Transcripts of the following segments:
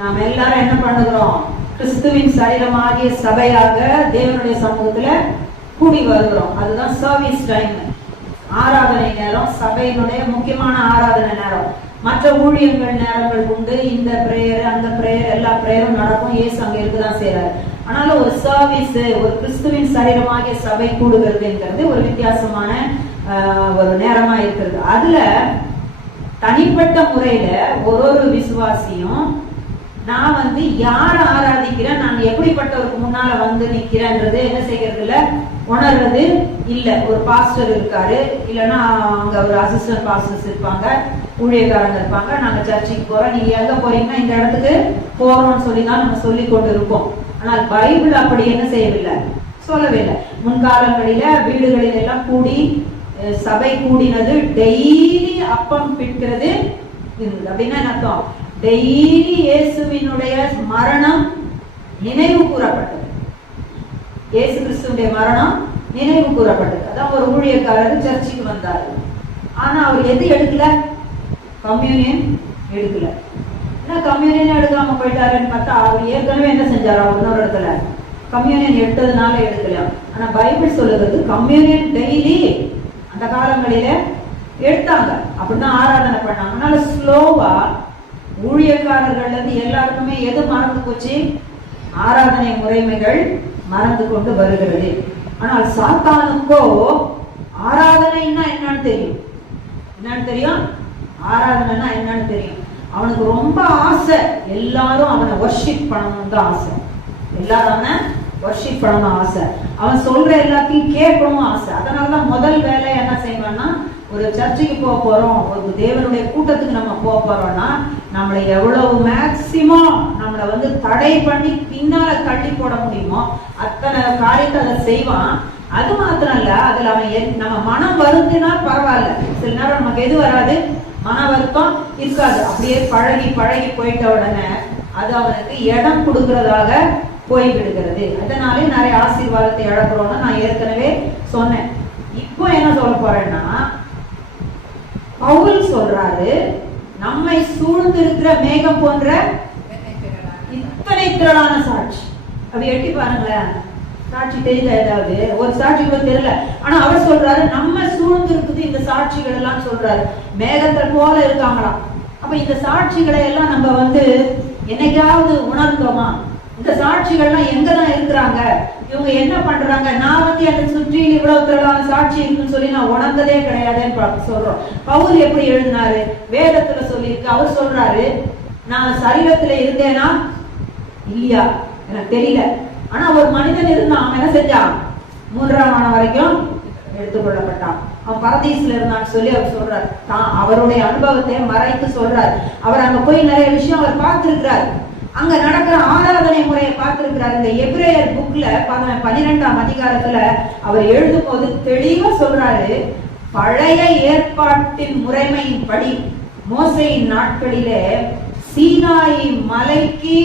நாம் எல்லாரும் என்ன பண்ணுகிறோம்? கிறிஸ்துவின் சரீரமாகிய சபையாக தேவனுடைய சமூகத்துல கூடி வருகிறோம். அதுதான் சர்வீஸ் டைம், ஆராதனை நேரம், சபையினுடைய முக்கியமான ஆராதனை நேரம். மற்ற ஊழியர்கள் நேரங்கள் உண்டு. இந்த பிரேயர் அந்த பிரேயர் எல்லா பிரேயரும் நடக்கும். இயேசு அங்க இருக்குதான் செய்யறாரு. ஆனாலும் ஒரு சர்வீஸ், ஒரு கிறிஸ்துவின் சரீரமாகிய சபை கூடுகிறதுங்கிறது ஒரு வித்தியாசமான ஒரு நேரமா இருக்கிறது. அதுல தனிப்பட்ட முறையில ஒரு விசுவாசியும் நான் யார ஆராதிக்கிறேன், நான் எப்படிப்பட்டவருக்கு முன்னால நிக்கிறேன்றது என்ன செய்யறது இல்ல, உணர்றது இல்ல. ஒரு பாஸ்டர் இருக்காரு, இல்லைன்னா அங்க ஒரு அசிஸ்டன்ட் பாஸ்டர்ஸ் இருப்பாங்க, ஊழியக்காரங்க இருப்பாங்க. நாங்க சர்ச்சுக்கு போறோம், நீங்க எங்க போறீங்கன்னா இந்த இடத்துக்கு போறோம்னு சொல்லிதான் நம்ம சொல்லி கொண்டு இருப்போம். ஆனால் பைபிள் அப்படி என்ன செய்யவில்லை, சொல்லவே இல்லை. முன்காலங்களில வீடுகளில் எல்லாம் கூடி சபை கூடினது டெய்லி அப்பம் பிடிக்கிறது இருந்தது. அப்படின்னா என்ன அர்த்தம்? டெய்லி இயேசுவினுடைய மரணம் நினைவு கூறப்பட்டது. இயேசு கிறிஸ்துடைய மரணம் நினைவு கூறப்பட்டது. அதான் ஒரு ஊழியக்காரர் சர்ச்சுக்கு வந்தாரு. ஆனா அவர் எது எடுக்கல? கம்யூனியன் எடுக்கல. என்ன கம்யூனியன் எடுக்காம போயிட்டாருன்னு பார்த்தா, அவர் ஏற்கனவே என்ன செஞ்சாரு? அவர் இன்னொரு இடத்துல கம்யூனியன் எடுத்ததுனால எடுக்கல. ஆனா பைபிள் சொல்லுறது கம்யூனியன் டெய்லி அந்த காலங்களில எடுத்தாங்க. அப்படின்னா ஆராதனை பண்ணாங்க. அதனால ஸ்லோவா ஊழியக்காரர்கள் எல்லாருக்குமே எது மறந்து போச்சு? ஆராதனை முறைமைகள் மறந்து கொண்டு வருகிறது. ஆனால் சாத்தானுக்கோ ஆராதனைன்னா என்னன்னு தெரியும். என்னன்னு தெரியும்? ஆராதனைனா என்னன்னு தெரியும். அவனுக்கு ரொம்ப ஆசை, எல்லாரும் அவனை வர்ஷிப் பண்ணணும் தான் ஆசை. எல்லாரும் அவனை வர்ஷிப் பண்ணணும் ஆசை. அவன் சொல்ற எல்லாத்தையும் கேட்கணும் ஆசை. அதனாலதான் முதல் வேலை என்ன செய்வான்னா, ஒரு சர்ச்சுக்கு போக போறோம், ஒரு தேவனுடைய கூட்டத்துக்கு நம்ம போக போறோம்னா நம்மளை எவ்வளவு மேக்சிமம் நம்மளை தடை பண்ணி பின்னால தள்ளி போட முடியுமோ அத்தனை காரியத்தை அதை செய்வான். அது மாத்திரம் இல்ல, அதுல அவன் நம்ம மனம் வருந்துனா பரவாயில்ல. சில நேரம் நமக்கு எது வராது, மன வருத்தம் இருக்காது. அப்படியே பழகி பழகி போயிட்ட உடனே அது அவனுக்கு இடம் கொடுக்கறதாக போய்விடுகிறது. அதனாலே நிறைய ஆசீர்வாதத்தை இழக்கிறோம்னு நான் ஏற்கனவே சொன்னேன். இப்போ என்ன சொல்ல போறேன்னா, பவுல் சொல்றாரு, நம்மை சூழ்ந்து இருக்கிற மேகம் போன்ற இத்தனை திரளான சாட்சி. அப்படி எட்டி பாருங்களேன், சாட்சி தெரியுதா? ஏதாவது ஒரு சாட்சி கூட தெரியல. ஆனா அவர் சொல்றாரு, நம்ம சூழ்ந்து இருக்குது இந்த சாட்சிகள் எல்லாம் சொல்றாரு. மேகத்தை போல இருக்காங்களாம். அப்ப இந்த சாட்சிகளை எல்லாம் நம்ம என்னைக்காவது உணர்ந்தோமா? இந்த சாட்சிகள்லாம் எங்கதான் இருக்கிறாங்க, இவங்க என்ன பண்றாங்க? நான் அதை சுற்றி இவ்வளவு திரளான சாட்சி இருக்குன்னு சொல்லி நான் உணர்ந்ததே கிடையாதுன்னு சொல்றோம். பவுல் எப்படி எழுதினாரு? வேதத்துல சொல்லியிருக்கு. அவர் சொல்றாரு, நான் சரீரத்துல இருந்தேனா இல்லையா எனக்கு தெரியல. ஆனா ஒரு மனிதன் இருந்தான், அவன் என்ன செஞ்சான்? 3ஆம் ஆண்டு வரைக்கும் எடுத்துக்கொள்ளப்பட்டான். அவன் பரதீசுல இருந்தான்னு சொல்லி அவர் சொல்றாரு. தான் அவருடைய அனுபவத்தை மறைத்து சொல்றாரு. அவர் அங்க போய் நிறைய விஷயம் அவர் பார்த்திருக்கிறார். அங்க நடக்கிற ஆராதனை முறையை பார்த்திருக்கிறார். இந்த எபிரேயர் புக்ல 12ஆம் அதிகாரத்துல அவர் எழுதும் போது தெளிவா சொல்றாரு, பழைய ஏற்பாட்டின் முறைமையின் படி மோசேயின் நாட்களிலே சீனாய் மலைக்கு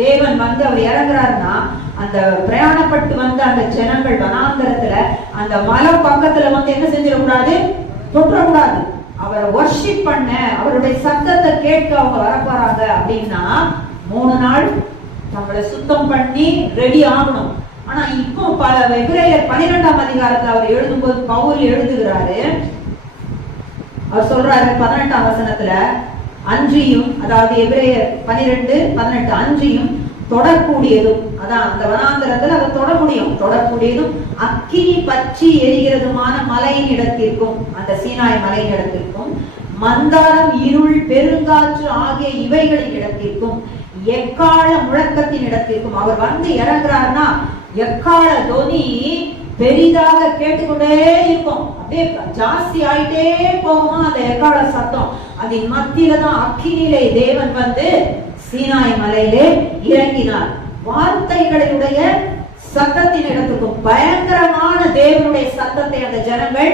தேவன் அவர் இறங்குறாருன்னா, அந்த பிரயாணப்பட்டு அந்த ஜனங்கள் வனாந்தரத்துல அந்த மலை பக்கத்துல என்ன செஞ்சிடக்கூடாது? தொற்றக்கூடாது. அவரை வர்ஷிப் பண்ண, அவருடைய சத்தத்தை கேட்க அவங்க வரப்போறாங்க அப்படின்னா 3 நாள் நம்மளை சுத்தம் பண்ணி ரெடி ஆகணும். ஆனா இப்போ எபிரேயர் 12ஆம் அதிகாரத்துல அவர் எழுதும்போது பவுல் எழுதுகிறாரு. அவர் சொல்றாரு 18ஆம் வசனத்துல, அன்றியும், அதாவது எபிரேயர் 12:18, அன்றியும் தொடக்கூடியதும், அதான் அந்த வனாந்தரத்துல அதை தொட முடியும், தொடக்கூடியதும் அக்கினி பற்றி எரிகிறதுமான மலையின் இடத்திற்கும், அந்த சீனாய் மலையின் இடத்திற்கும், மந்தாரம் இருள் பெருங்காற்று ஆகிய இவைகளின் இடத்திற்கும், எக்கால முழக்கத்தின் இடத்திற்கும் அவர் இறங்குறாருன்னா எக்கால தொனி பெரிதாக கேட்டுக்கொண்டே இருக்கும். அப்படியே ஜாஸ்தி ஆயிட்டே போகுமா அந்த எக்கால சத்தம். அதன் மத்தியில தான் அக்கினிலே தேவன் சீனாய் மலையிலே இறங்கினார். வார்த்தைகளுடைய சத்தத்தின் இடத்துக்கும் பயங்கரமான தேவனுடைய சத்தத்தை அந்த ஜனங்கள்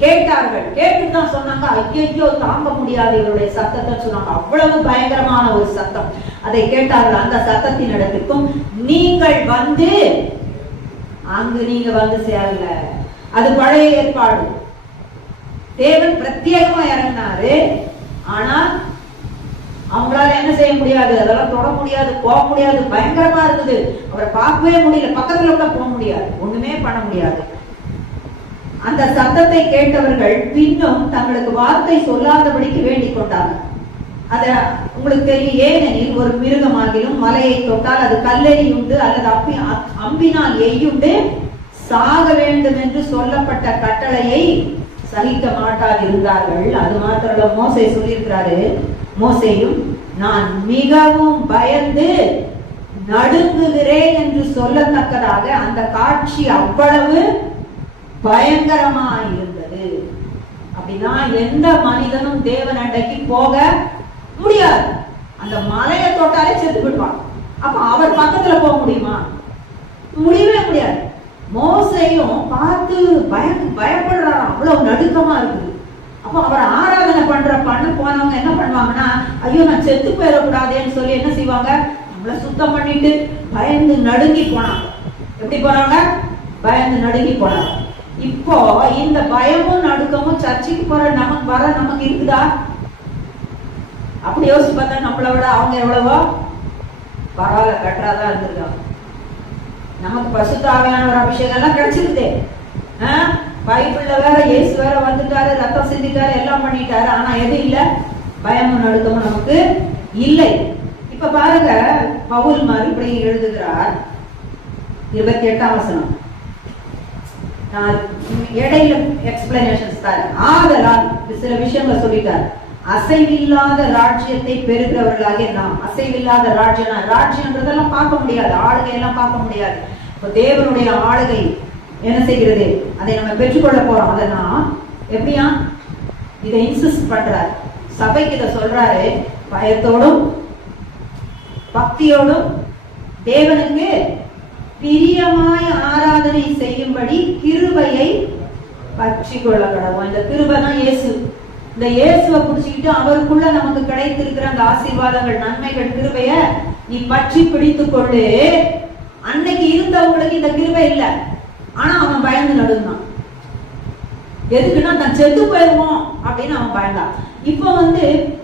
கேட்டார்கள். கேட்டுதான் சொன்னாங்க, ஐயோ தாங்க முடியாது இவருடைய சத்தத்தை சொன்னாங்க. அவ்வளவு பயங்கரமான ஒரு சத்தம். அதை கேட்டார்கள். அந்த சத்தத்தின் இடத்துக்கும் நீங்கள் அங்கு நீங்க சேரல. அது பழைய ஏற்பாடு. தேவன் பிரத்யேகமா இறங்கினாரு. ஆனா அவங்களால என்ன செய்ய முடியாது, அதெல்லாம் தொட முடியாது, போக முடியாது, பயங்கரமா இருக்குது. அவரை பார்க்கவே முடியல, பக்கத்துல கூட போக முடியாது, ஒண்ணுமே பண்ண முடியாது. அந்த சத்தத்தை கேட்டவர்கள் பின்னும் தங்களுக்கு வார்த்தை சொல்லாதபடிக்கு வேண்டிக் கொண்டாங்க. அத உங்களுக்கு தெரியும், ஏனெனில் ஒரு மிருகமாகிலும் மலையை தொட்டால் அது கல்லெறியுண்டு அல்லது அம்பினால் எய்யுண்டு சாக வேண்டும் என்று சொல்லப்பட்ட கட்டளையை சகிக்க மாட்டாதிருந்தார்கள். அது மாத்திரம் மோசே சொல்லியிருக்கிறாரு, மோசேயும் நான் மிகவும் பயந்து நடுங்குகிறேன் என்று சொல்லத்தக்கதாக அந்த காட்சி அவ்வளவு பயங்கரமா இருந்தது. அப்படின்னா எந்த மனிதனும் தேவன் அண்டைக்கு போக முடியாது. அந்த மலையை தொட்டாலே செத்து விடுவான். அப்ப அவர் பக்கத்துல போக முடியுமா? முடியவே முடியாது. மோசையும் பார்த்து பயப்படுறாராம், அவ்வளவு நடுக்கமா இருக்குது. அப்போ அவர் ஆராதனை பண்ண போனவங்க என்ன பண்ணுவாங்கன்னா, ஐயோ நான் செத்து போயிடக்கூடாதேன்னு சொல்லி என்ன செய்வாங்க, நம்மள சுத்தம் பண்ணிட்டு பயந்து நடுங்கி போனாங்க. எப்படி போனாங்க? பயந்து நடுங்கி போனாங்க. இப்போ இந்த பயமும் நடுக்கமும் சர்ச்சைக்கு போற நமக்கு இருக்குதா? அப்படி யோசிச்சு பார்த்தா நம்மளை விட அவங்க எவ்வளவோ பரவாயில்ல, கட்டுறாதான் இருந்திருக்காங்க. நமக்கு பரிசுத்த ஆவியானவர் அபிஷேகம் எல்லாம் கிடைச்சிருந்தே, பைபிள்ல வேற இயேசு வேற வந்துட்டாரு, ரத்தம் சிந்திட்டாரு, எல்லாம் பண்ணிட்டாரு. ஆனா எது இல்ல? பயமும் நடுக்கமும் நமக்கு இல்லை. இப்ப பாருங்க, பவுல் மாதிரி இப்படி எழுதுகிறார். 28ஆம் வசனம். நான் இடையில எக்ஸ்பிளனேஷன்ஸ் தரேன். ஆதலால் சில விஷயங்களை சொல்லிட்டார். அசைவில்லாத ராஜ்யத்தை பெறுகிறவர்களாக நாம். அசைவில்லாத ராஜ்யம்ன்றதெல்லாம் பார்க்க முடியாது, ஆளுகை எல்லாம் பார்க்க முடியாது. இப்போ தேவனுடைய ஆளுகை என்ன செய்கிறது, அதை நம்ம பெற்றுக்கொள்ள போறோம். அதை நான் எப்படியா இதை இன்சிஸ்ட் பண்றாரு, சபைக்கு இதை சொல்றாரு. பயத்தோடும் பக்தியோடும் தேவனுக்கு பிரியமாய் ஆராதனை செய்யும்படி கிருபையை பற்றி கொள்ள கடவுள். இந்த கிருபை தான் இயேசு. இந்த இயேசுவை புடிச்சுக்கிட்டு அவருக்குள்ள நமக்கு கிடைத்திருக்கிற அந்த ஆசீர்வாதங்கள், நன்மைகள், கிருபைய நீ பற்றி பிடித்துக் கொண்டு. அன்னைக்கு இருந்தவங்களுக்கு இந்த கிருபை இல்லை, ஆனா அவன் பயந்து நடுந்தான். எதுக்குன்னா தான் செத்து போயிருவோம் அப்படின்னு அவன் பயந்தான். இப்ப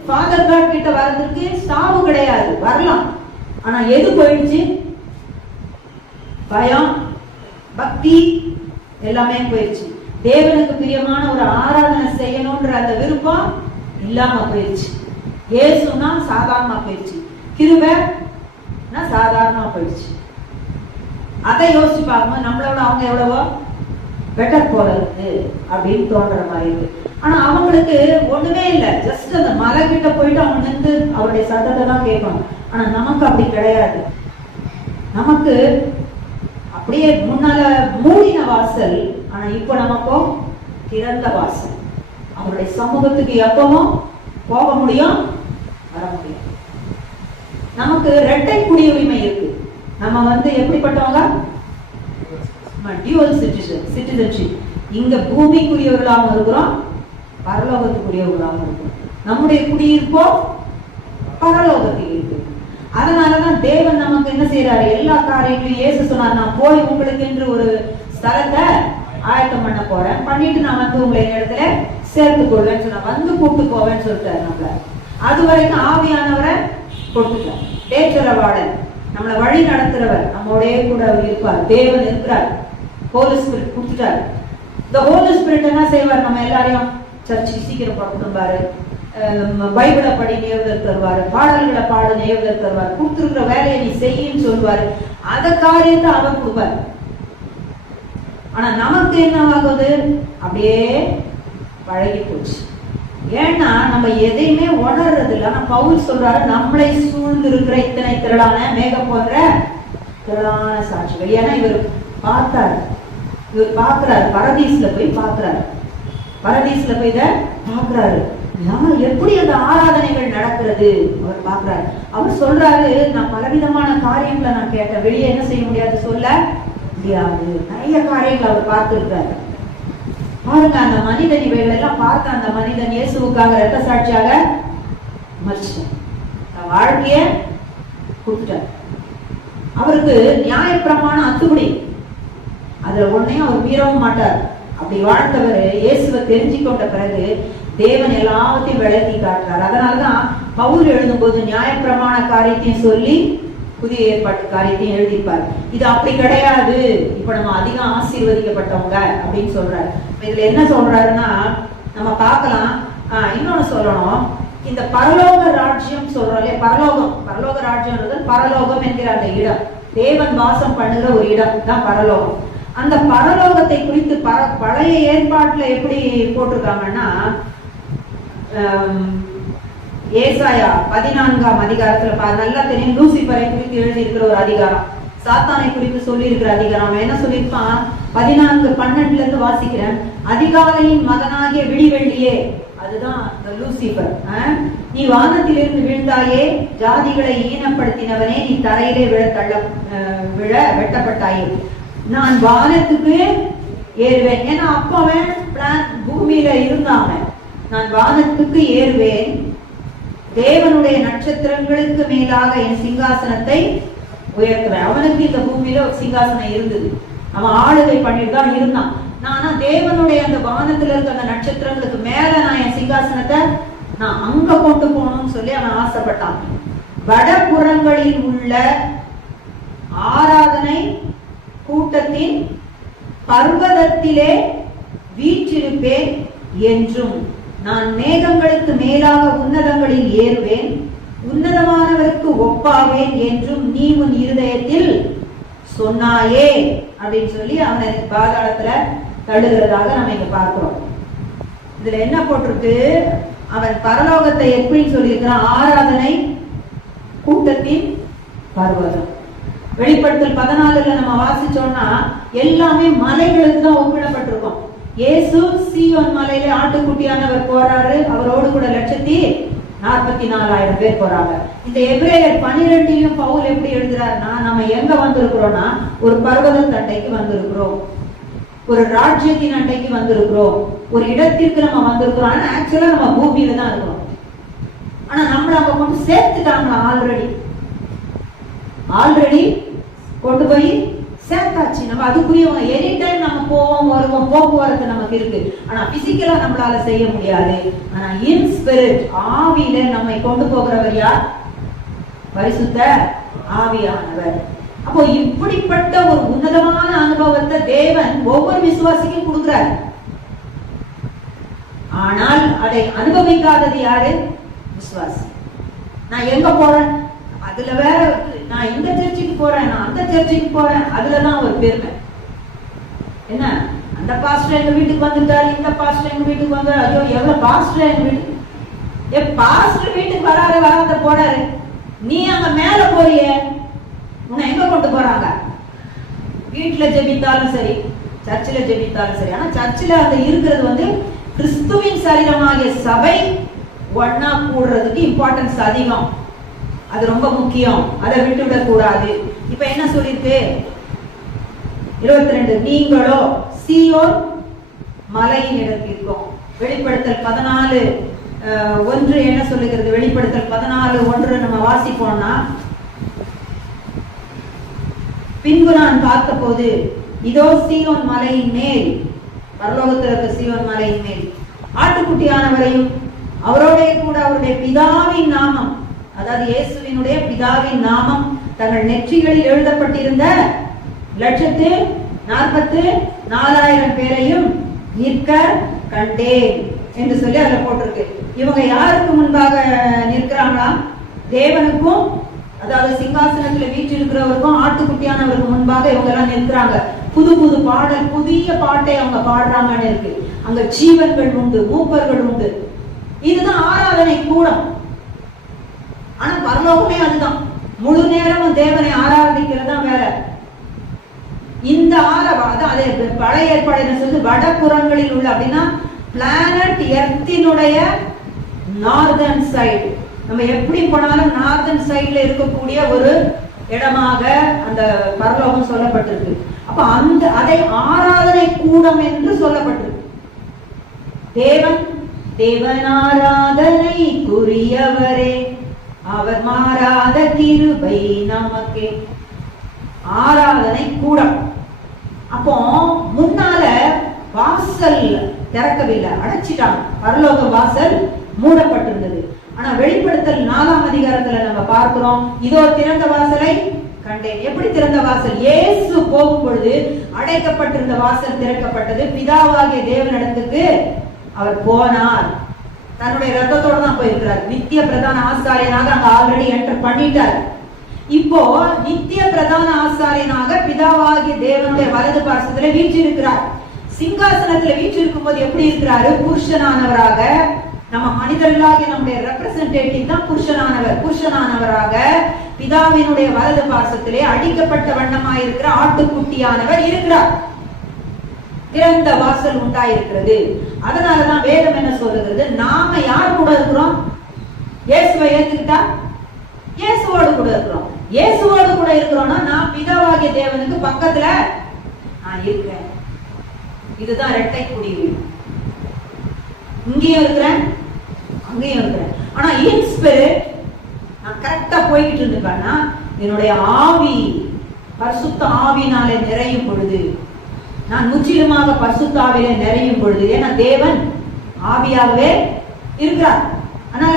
ஃபாதர் காட் கிட்ட வர்றதுக்கு சாவு கிடையாது, வரலாம். ஆனா எது போயிடுச்சு? பயம், பக்தி எல்லாமே போயிடுச்சு. தேவனுக்கு பிரியமான ஒரு ஆராதனை செய்யணும்ன்ற அந்த விருப்பம் இல்லாம போயிடுச்சு. இயேசுனா சாதாரணமா போயிடுச்சு, கிருபைனா சாதாரணமா போயிடுச்சு. அதை யோசிச்சு பார்க்கும்போது நம்மளோட அவங்க எவ்வளவோ பெட்டர் போல இருக்கு அப்படின்னு தோன்ற மாதிரி இருக்கு. ஆனா அவங்களுக்கு ஒண்ணுமே இல்லை, ஜஸ்ட் அந்த மலை கிட்ட போயிட்டு அவங்க நின்று அவருடைய சத்தத்தை தான் கேட்கணும். ஆனா நமக்கு அப்படி கிடையாது. நமக்கு அப்படியே முன்னால மூடின வாசல், ஆனா இப்ப நமக்கோ திறந்த வாசல். அவருடைய சமூகத்துக்கு எப்பவும் போக முடியும், வர முடியும். நமக்கு இரட்டை குடியுரிமை இருக்கு. நம்ம எப்படிப்பட்டவங்க? Dual citizenship. இங்க பூமிக்குரியவர்களாகவும் இருக்கிறோம், பரலோகத்துக்குரியவர்களாகவும் இருக்கிறோம். நம்முடைய குடியிருப்போ பரலோகத்தில் இருக்கு. அதனாலதான் தேவன் நமக்கு என்ன செய்யறாரு, எல்லா காரியங்களையும் இயேசு சொன்னார், நான் போய் உங்களுக்கு என்று ஒரு ஸ்தலத்தை ஆயத்தம் பண்ண போறேன், பண்ணிட்டு நான் உங்களை இடத்துல சேர்த்துக் கொள்வேன்னு சொன்ன, கூப்பிட்டு போவேன்னு சொல்லிட்டாரு. நம்மள அது வரைக்கும் ஆவியானவரை கொடுத்துட்டார். தேற்றரவாளன், நம்மளை வழி நடத்துறவர், நம்மளோடய கூட இருப்பார். தேவன் இருக்கிறார், ஹோலி ஸ்பிரிட் கொடுத்துட்டார். இந்த ஹோலி ஸ்பிரிட் என்ன செய்வார், நம்ம எல்லாரையும் சர்ச்சுக்கு சீக்கிரம் பார்த்துருப்பாரு, பைபிளை படி நேவுதல் தருவாரு, பாடல்களை பாடு நேவுதல் தருவார், கொடுத்துருக்கிற வேலையை நீ செய்யின்னு சொல்லுவாரு. அந்த காரியத்தை அவர் கொடுப்பார். ஆனா நமக்கு என்ன ஆகுது, அப்படியே பழகி போச்சு. ஏன்னா நம்ம எதையுமே உணர்றது இல்லை. ஆனா பவுல் சொல்றாரு, நம்மளை சூழ்ந்து இருக்கிற இத்தனை திரளான மேகம் போன்ற திரளான சாட்சிகள். ஏன்னா இவர் பார்த்தாரு, இவர் பார்க்கிறாரு, பரதீஸ்ல போய் பார்க்கிறாரு, பரதீஸ்ல போய் இத பார்க்கிறாரு. எப்படி அந்த ஆராதனைகள் நடக்கிறது அவர் பார்க்கிறாரு. அவர் சொல்றாரு, நான் பலவிதமான காரியங்களை நான் கேட்டேன், வெளியே என்ன செய்ய முடியாது, சொல்ல முடியாது. நிறைய காரியங்களை அவர் பார்த்திருக்கிறாரு. பாருங்க, அந்த மனிதன் இவைகள் எல்லாம் பார்த்த அந்த மனிதன் இயேசுவுக்காக இரத்த சாட்சியாக மரிச்சிட்டார், வாழ்க்கைய கொடுத்துட்டார். அவருக்கு நியாயப்பிரமாணம் அத்துப்படி, அதுல ஒன்னையும் அவர் மீறவும் மாட்டார். அப்படி வாழ்ந்தவர் இயேசுவை தெரிஞ்சு கொண்ட பிறகு தேவன் எல்லாத்தையும் விளக்கி காட்டுறார். அதனாலதான் பவுல் எழுதும்போது நியாயப்பிரமாண காரியத்தையும் சொல்லி புதிய ஏற்பாட்டு காரியத்தையும் எழுதிப்பார். இது அப்படி கிடையாது, இப்ப நம்ம அதிகம் ஆசீர்வதிக்கப்பட்டவங்க அப்படின்னு சொல்றாரு. இதுல என்ன சொல்றாருன்னா நம்ம பார்க்கலாம். இன்னொன்னு சொல்லணும், இந்த பரலோக ராஜ்யம் சொல்றாலே, பரலோக ராஜ்யம் பரலோகம் என்கிற அந்த இடம், தேவன் வாசம் பண்ணுகிற ஒரு இடம் தான் பரலோகம். அந்த பரலோகத்தை குறித்து பழைய ஏற்பாட்டுல எப்படி போட்டிருக்காங்கன்னா, ஏசாயா 14ஆம் அதிகாரத்துல நல்லா தெரியும், லூசிபரை குறித்து எழுதி இருக்கிற ஒரு அதிகாரம், சாத்தானை குறித்து சொல்லி இருக்கிற அதிகாரம். என்ன சொல்லியிருப்பான், 14:12 இருந்து வாசிக்கிறேன். அதிகாலையின் மகனாகிய விடிவெள்ளியே, அதுதான் லூசிபர். நீ வானத்திலிருந்து வீழ்ந்தாயே, ஜாதிகளை ஈனப்படுத்தினவனே, நீ தரையிலே விழ வெட்டப்பட்டாயே. நான் வானத்துக்கு ஏறுவேன். ஏன்னா அப்ப அவன் பூமியில இருந்தாங்க. நான் வானத்துக்கு ஏறுவேன், தேவனுடைய நட்சத்திரங்களுக்கு மேலாக என் சிங்காசனத்தை உயர்த்துவேன். அவனுக்கு இந்த பூமியில ஒரு சிங்காசனம் இருந்தது, அவன் ஆளுகை பண்ணிட்டு தான் இருந்தான். ஆனா தேவனுடைய அந்த வானத்துல இருக்க அந்த நட்சத்திரங்களுக்கு மேல நான் என் சிங்காசனத்தை நான் அங்க கொண்டு போகணும்னு சொல்லி அவன் ஆசைப்பட்டான். வடபுறங்களில் உள்ள ஆராதனை கூட்டத்தின் பர்வதத்திலே வீற்றிருப்பேன் என்றும், நான் மேகங்களுக்கு மேலாக உன்னதங்களில் ஏறுவேன், உன்னதமானவருக்கு ஒப்பாவேன் என்றும் நீ உன் இருதயத்தில் சொன்னாயே அப்படின்னு சொல்லி அவனை பாதாளத்துல தள்ளுகிறதாக நம்ம இங்க பார்க்கிறோம். இதுல என்ன போட்டிருக்கு, அவன் பரலோகத்தை எப்படி சொல்லியிருக்கிறான், ஆராதனை கூட்டத்தின் பர்வதம். வெளிப்படுத்தல் 14ல நம்ம வாசிச்சோம்னா எல்லாமே மலைகளுக்கு தான் ஒப்பிடப்பட்டிருக்கும். இயேசு சீயோன் மலையில ஆட்டுக்குட்டியானவர் போறாரு, அவரோடு கூட 1,44,000 பேர் போறாங்க. இந்த எபிரேயர் 12லையும் பவுல் எப்படி எழுதுறாருன்னா, நம்ம எங்க வந்திருக்கிறோம்னா ஒரு பர்வத தண்டைக்கு வந்திருக்கிறோம், ஒரு ராஜ்யத்தின் அண்டைக்கு வந்திருக்கிறோம், ஒரு இடத்திற்கு நம்ம வந்திருக்கிறோம். ஆனா ஆக்சுவலா நம்ம பூமியில தான் இருக்கிறோம். ஆனா நம்மள அங்க கொண்டு சேர்த்துட்டாங்க, ஆல்ரெடி கொண்டு போய் சேர்த்தாச்சு. நம்ம அதுக்குரியவங்க. எனி டைம் நம்ம போவோம் வருவோம், போக்குவரத்து நமக்கு இருக்கு. ஆனா பிசிக்கலா நம்மளால செய்ய முடியாது. ஆனா இன் ஸ்பிரிட், ஆவியில நம்மை கொண்டு போகிறவர் யார், பரிசுத்த ஆவியானவர். அப்போ இப்படிப்பட்ட ஒரு உன்னதமான அனுபவத்தை தேவன் ஒவ்வொரு விசுவாசிக்கும் கொடுக்கிறார். ஆனால் அதை அனுபவிக்காதது யாரு, விசுவாசி. நான் எங்க போறேன், அதுல வேற, நான் இந்த சர்ச்சுக்கு போறேன், நான் அந்த சர்ச்சுக்கு போறேன், அதுலதான் ஒரு பெருமை. என்ன, அந்த பாஸ்டர் எங்க வீட்டுக்கு வந்துட்டாரு, இந்த பாஸ்டர் எங்க வீட்டுக்கு வந்தாரு, ஐயோ எவ்வளவு பாஸ்டர் எங்க வீட்டுக்கு, பாஸ்டர் வீட்டுக்கு வராத போறாரு, நீ அங்க மேல போறிய, உன்னை எங்க கொண்டு போறாங்க? வீட்டுல ஜெபித்தாலும் சரி, சர்ச்சில் ஜெபித்தாலும் சரி. ஆனா சர்ச்சில் அந்த இருக்கிறது கிறிஸ்துவின் சரீரமாகிய சபை ஒன்னா கூடுறதுக்கு இம்பார்ட்டன்ஸ் அதிகம். அது ரொம்ப முக்கியம், அதை விட்டுவிடக் கூடாது. இப்ப என்ன சொல்லிருக்கு 22, நீங்களோ சீயோன் மலையின் இடத்திற்கும். வெளிப்படுத்தல் 14:1 என்ன சொல்லுகிறது, வெளிப்படுத்தல் 14:1 நம்ம வாசிப்போம்னா, பின்பு நான் பார்த்த போது இதோ சீயோன் மலையின் மேல், பரலோகத்தில் இருக்க சீயோன் மலையின் மேல் ஆட்டுக்குட்டியானவரையும் அவரோட கூட அவருடைய பிதாவின் நாமம், அதாவது இயேசுவினுடைய பிதாவின் நாமம் தங்கள் நெற்றிகளில் எழுதப்பட்டிருந்த 1,44,000 பேரையும் நிற்க கண்டேன் என்று சொல்லி அதுல போட்டிருக்கு. இவங்க யாருக்கு முன்பாக நிற்கிறாங்களாம், தேவனுக்கும், அதாவது சிங்காசனத்துல வீற்றிருக்கிறவருக்கும் ஆட்டுக்குட்டியானவருக்கு முன்பாக இவங்க எல்லாம் நிற்கிறாங்க. புது புது பாடல், புதிய பாட்டை அவங்க பாடுறாங்கன்னு இருக்கு. அங்க ஜீவன்கள் உண்டு, மூப்பர்கள் உண்டு. இதுதான் ஆராதனை கூடம். ஆனா பரலோகமே அதுதான், முழு நேரமும் தேவனை ஆராதிக்கிறதா வேலை. இந்த அதே பழைய ஏற்பாடு சொல்லி வடபுறங்களில் உள்ள, அப்படின்னா பிளானட் எர்த்தினுடைய நார்தர்ன் சைடு, நம்ம எப்படி போனாலும் நார்தர்ன் சைடுல இருக்கக்கூடிய ஒரு இடமாக அந்த பரலோகம் சொல்லப்பட்டிருக்கு. அப்ப அந்த அதை ஆராதனை கூடம் என்று சொல்லப்பட்டிருக்கு. தேவனாராதனைக்குரியவரே, அவர் மாறாத கிருபை நமக்கே. ஆராதனை கூடம். அப்போ முன்னால வாசல் திறக்கவில்லை, அடைச்சிட்டாங்க. பரலோக வாசல் மூடப்பட்டிருந்தது. ஆனா வெளிப்படுத்தல் 4ஆம் அதிகாரத்துல நம்ம பார்க்கிறோம், இதோ திறந்த வாசலை கண்டேன். எப்படி திறந்த வாசல்? இயேசு போகும் பொழுது அடைக்கப்பட்டிருந்த வாசல் திறக்கப்பட்டது. பிதாவாகிய தேவனிடத்துக்கு அவர் போனார். தன்னுடைய ரத்தத்தோட தான் போயிருக்கிறார். நித்திய பிரதான ஆசாரியனாக அங்க ஆல்ரெடி என்டர் பண்ணிட்டார். இப்போ நித்திய பிரதான ஆசாரியனாக பிதாவாகிய தேவனுடைய வலது பார்சத்துல வீற்றிருக்கிறார். சிங்காசனத்துல வீற்றிருக்கும் போது எப்படி இருக்கிறாரு? புருஷனானவராக, நம்ம மனிதர்களாகிய நம்முடைய ரெப்ரசன்டேட்டிவ் தான் புருஷனானவராக பிதாவினுடைய வலது பார்சத்திலே அடிக்கப்பட்ட வண்ணமாயிருக்கிற ஆட்டுக்குட்டியானவர் இருக்கிறார். திறந்த வாசல் உண்டாயிருக்கிறது. அதனாலதான் வேதம் என்ன சொல்லுகிறது? நாம யார் கூட இருக்கிறோம்? இயேசுவை ஏத்துக்கிட்டா இயேசுவோடு கூட இருக்கிறோம். இயேசுவோடு கூட இருக்கிறோம்னா நான் பிதாவாகிய தேவனுக்கு பக்கத்துல நான் இருக்கிறேன். இதுதான் இரட்டை குடிவு. இங்கேயும் இருக்கிறேன், அங்கேயும் இருக்கிறேன். ஆனா இன் ஸ்பிரிட் நான் கரெக்டா போய்கிட்டு இருந்தேன்னா என்னுடைய ஆவி பரிசுத்த ஆவினாலே நிறையும் பொழுது, நான் முற்றிலுமாக பரிசுத்த ஆவியிலே நிறையும் பொழுது, ஏன்னா தேவன் ஆவியாகவே இருக்கிறார். அதனால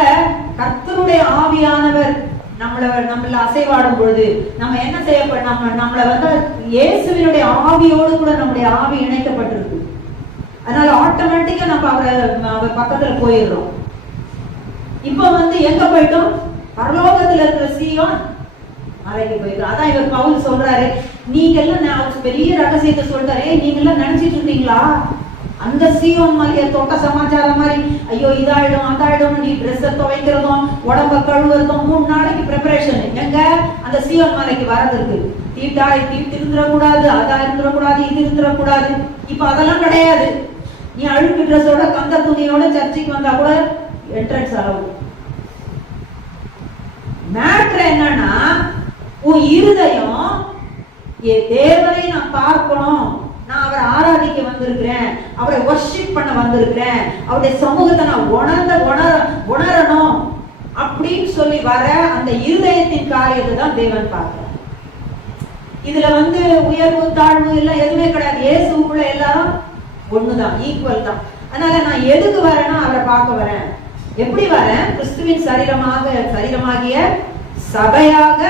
கர்த்தருடைய ஆவியானவர் நம்மள அசைவாடும் பொழுது நம்ம என்ன செய்யப்பட்ட நம்மள வந்து இயேசுவினுடைய ஆவியோடு கூட நம்முடைய ஆவி இணைக்கப்பட்டிருக்கு. அதனால ஆட்டோமேட்டிக்கா நம்ம அவர் பக்கத்துல போயிடுறோம். இப்ப வந்து எங்க போயிட்டோம்? பரலோகத்துல இருக்கிற சீயோன் மலைக்கு போயிடும். அதான் இவர் பவுல் சொல்றாரு, நீங்க எல்லாம் பெரிய ரகசியத்தை சொல்றாரு, நீங்க எல்லாம் நினைச்சிட்டு இருந்தீங்களா அந்த சீயோன் மலையை தொட்ட சமாச்சாரம் மாதிரி ஐயோ இதாயிடும் அதாயிடும், நீ ட்ரெஸ் துவைக்கிறதும் உடம்ப கழுவுறதும் 3 நாளைக்கு ப்ரிப்பரேஷன். எங்க அந்த சீயோன் மலைக்கு வரது இருக்கு. தீட்டு இருந்துடக்கூடாது, அதா இருந்துடக்கூடாது, இது இருந்துடக்கூடாது. இப்ப அதெல்லாம் கிடையாது. நீ அழுக்கு ட்ரெஸ்ஸோட கந்த துணியோட சர்ச்சைக்கு வந்தா கூட என்ட்ரன்ஸ் அளவு. மேட்டர் என்னன்னா உன் இருதயம் தேவனை நான் பார்க்கணும், நான் அவரை ஆராதிக்க வந்திருக்கிறேன், அவரை வர்ஷிப் பண்ண வந்திருக்கிறேன், அவருடைய சமூகத்தை நான் உணரணும் அப்படின்னு சொல்லி வர அந்த இருதயத்தின் காரியத்தை தான் தேவன் பார்க்கிறார். இதுல வந்து உயர்வு தாழ்வு எல்லாம் எதுவுமே கிடையாது. இயேசுக்குள்ள எல்லாரும் ஒண்ணுதான், ஈக்குவல் தான். அதனால நான் எதுக்கு வரேன்னா அவரை பார்க்க வரேன். எப்படி வரேன்? கிறிஸ்துவின் சரீரமாகிய சபையாக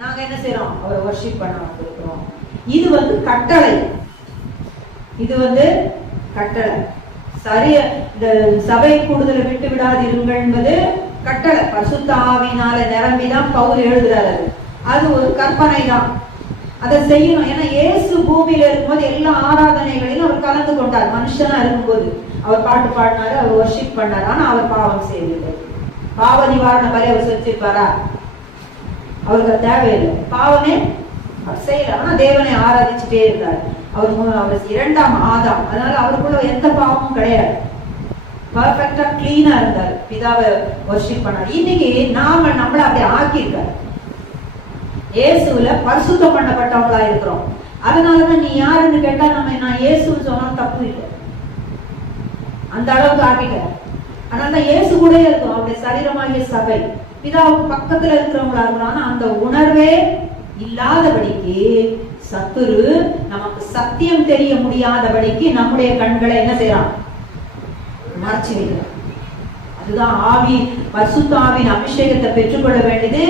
நாங்க என்ன செய்யறோம்? அவரை வர்ஷிப் பண்ண வந்திருக்கிறோம். இது வந்து கட்டளை. இது வந்து கட்டளை. சரிய இந்த சபை கூடுதலை விட்டு விடாதிருங்கள் என்பது கட்டளை. பரிசுத்த ஆவியினால நிரம்பிதான் பவுல் எழுதுறாரு. அது ஒரு கற்பனை தான், அதை செய்யணும். ஏன்னா இயேசு பூமியில இருக்கும்போது எல்லா ஆராதனைகளிலும் அவர் கலந்து கொண்டார். மனுஷனா இருக்கும்போது அவர் பாட்டு பாடினாரு, அவர் வர்ஷிப் பண்ணாரு. ஆனா அவர் பாவம் செய்யவில்லை. பாவ நிவாரண பலி அவர் செஞ்சிருப்பாரா? அவருக்கு தேவையில்லை. பாவமே அவர் செய்யல. ஆனா தேவனை ஆராதிச்சுட்டே இருந்தார். அவர் 2ஆம் ஆதாம். அதனால அவருக்குள்ள எந்த பாவமும் கிடையாது. பர்ஃபெக்டா கிளீனா இருந்தார். பிதாவை வர்ஷிப் பண்ணார். இன்னைக்கு நம்மள அப்படி ஆக்கியிருக்காரு. இயேசுல பரிசுத்தம் பண்ணப்பட்டவங்களா இருக்கிறோம். அதனாலதான் நீ யாருன்னு கேட்டா நான் இயேசுன்னு சொன்னா தப்பு இல்லை. அந்த அளவுக்கு ஆக்கிட்ட. அதனாலதான் இயேசு கூட இருக்கும். அவருடைய சரீரமாகிய சபை பிதாவுக்கு பக்கத்துல இருக்கிறவங்களா இருக்கிறாங்க. அந்த உணர்வே இல்லாதபடிக்கு சத்துரு நமக்கு சத்தியம் தெரிய முடியாதபடிக்கு நம்முடைய கண்களை என்ன செய்யறான்? மறைச்சு வைக்கிறான். அதுதான் ஆவி, பரிசுத்த ஆவியின் அபிஷேகத்தை பெற்றுக்கொள்ள வேண்டியது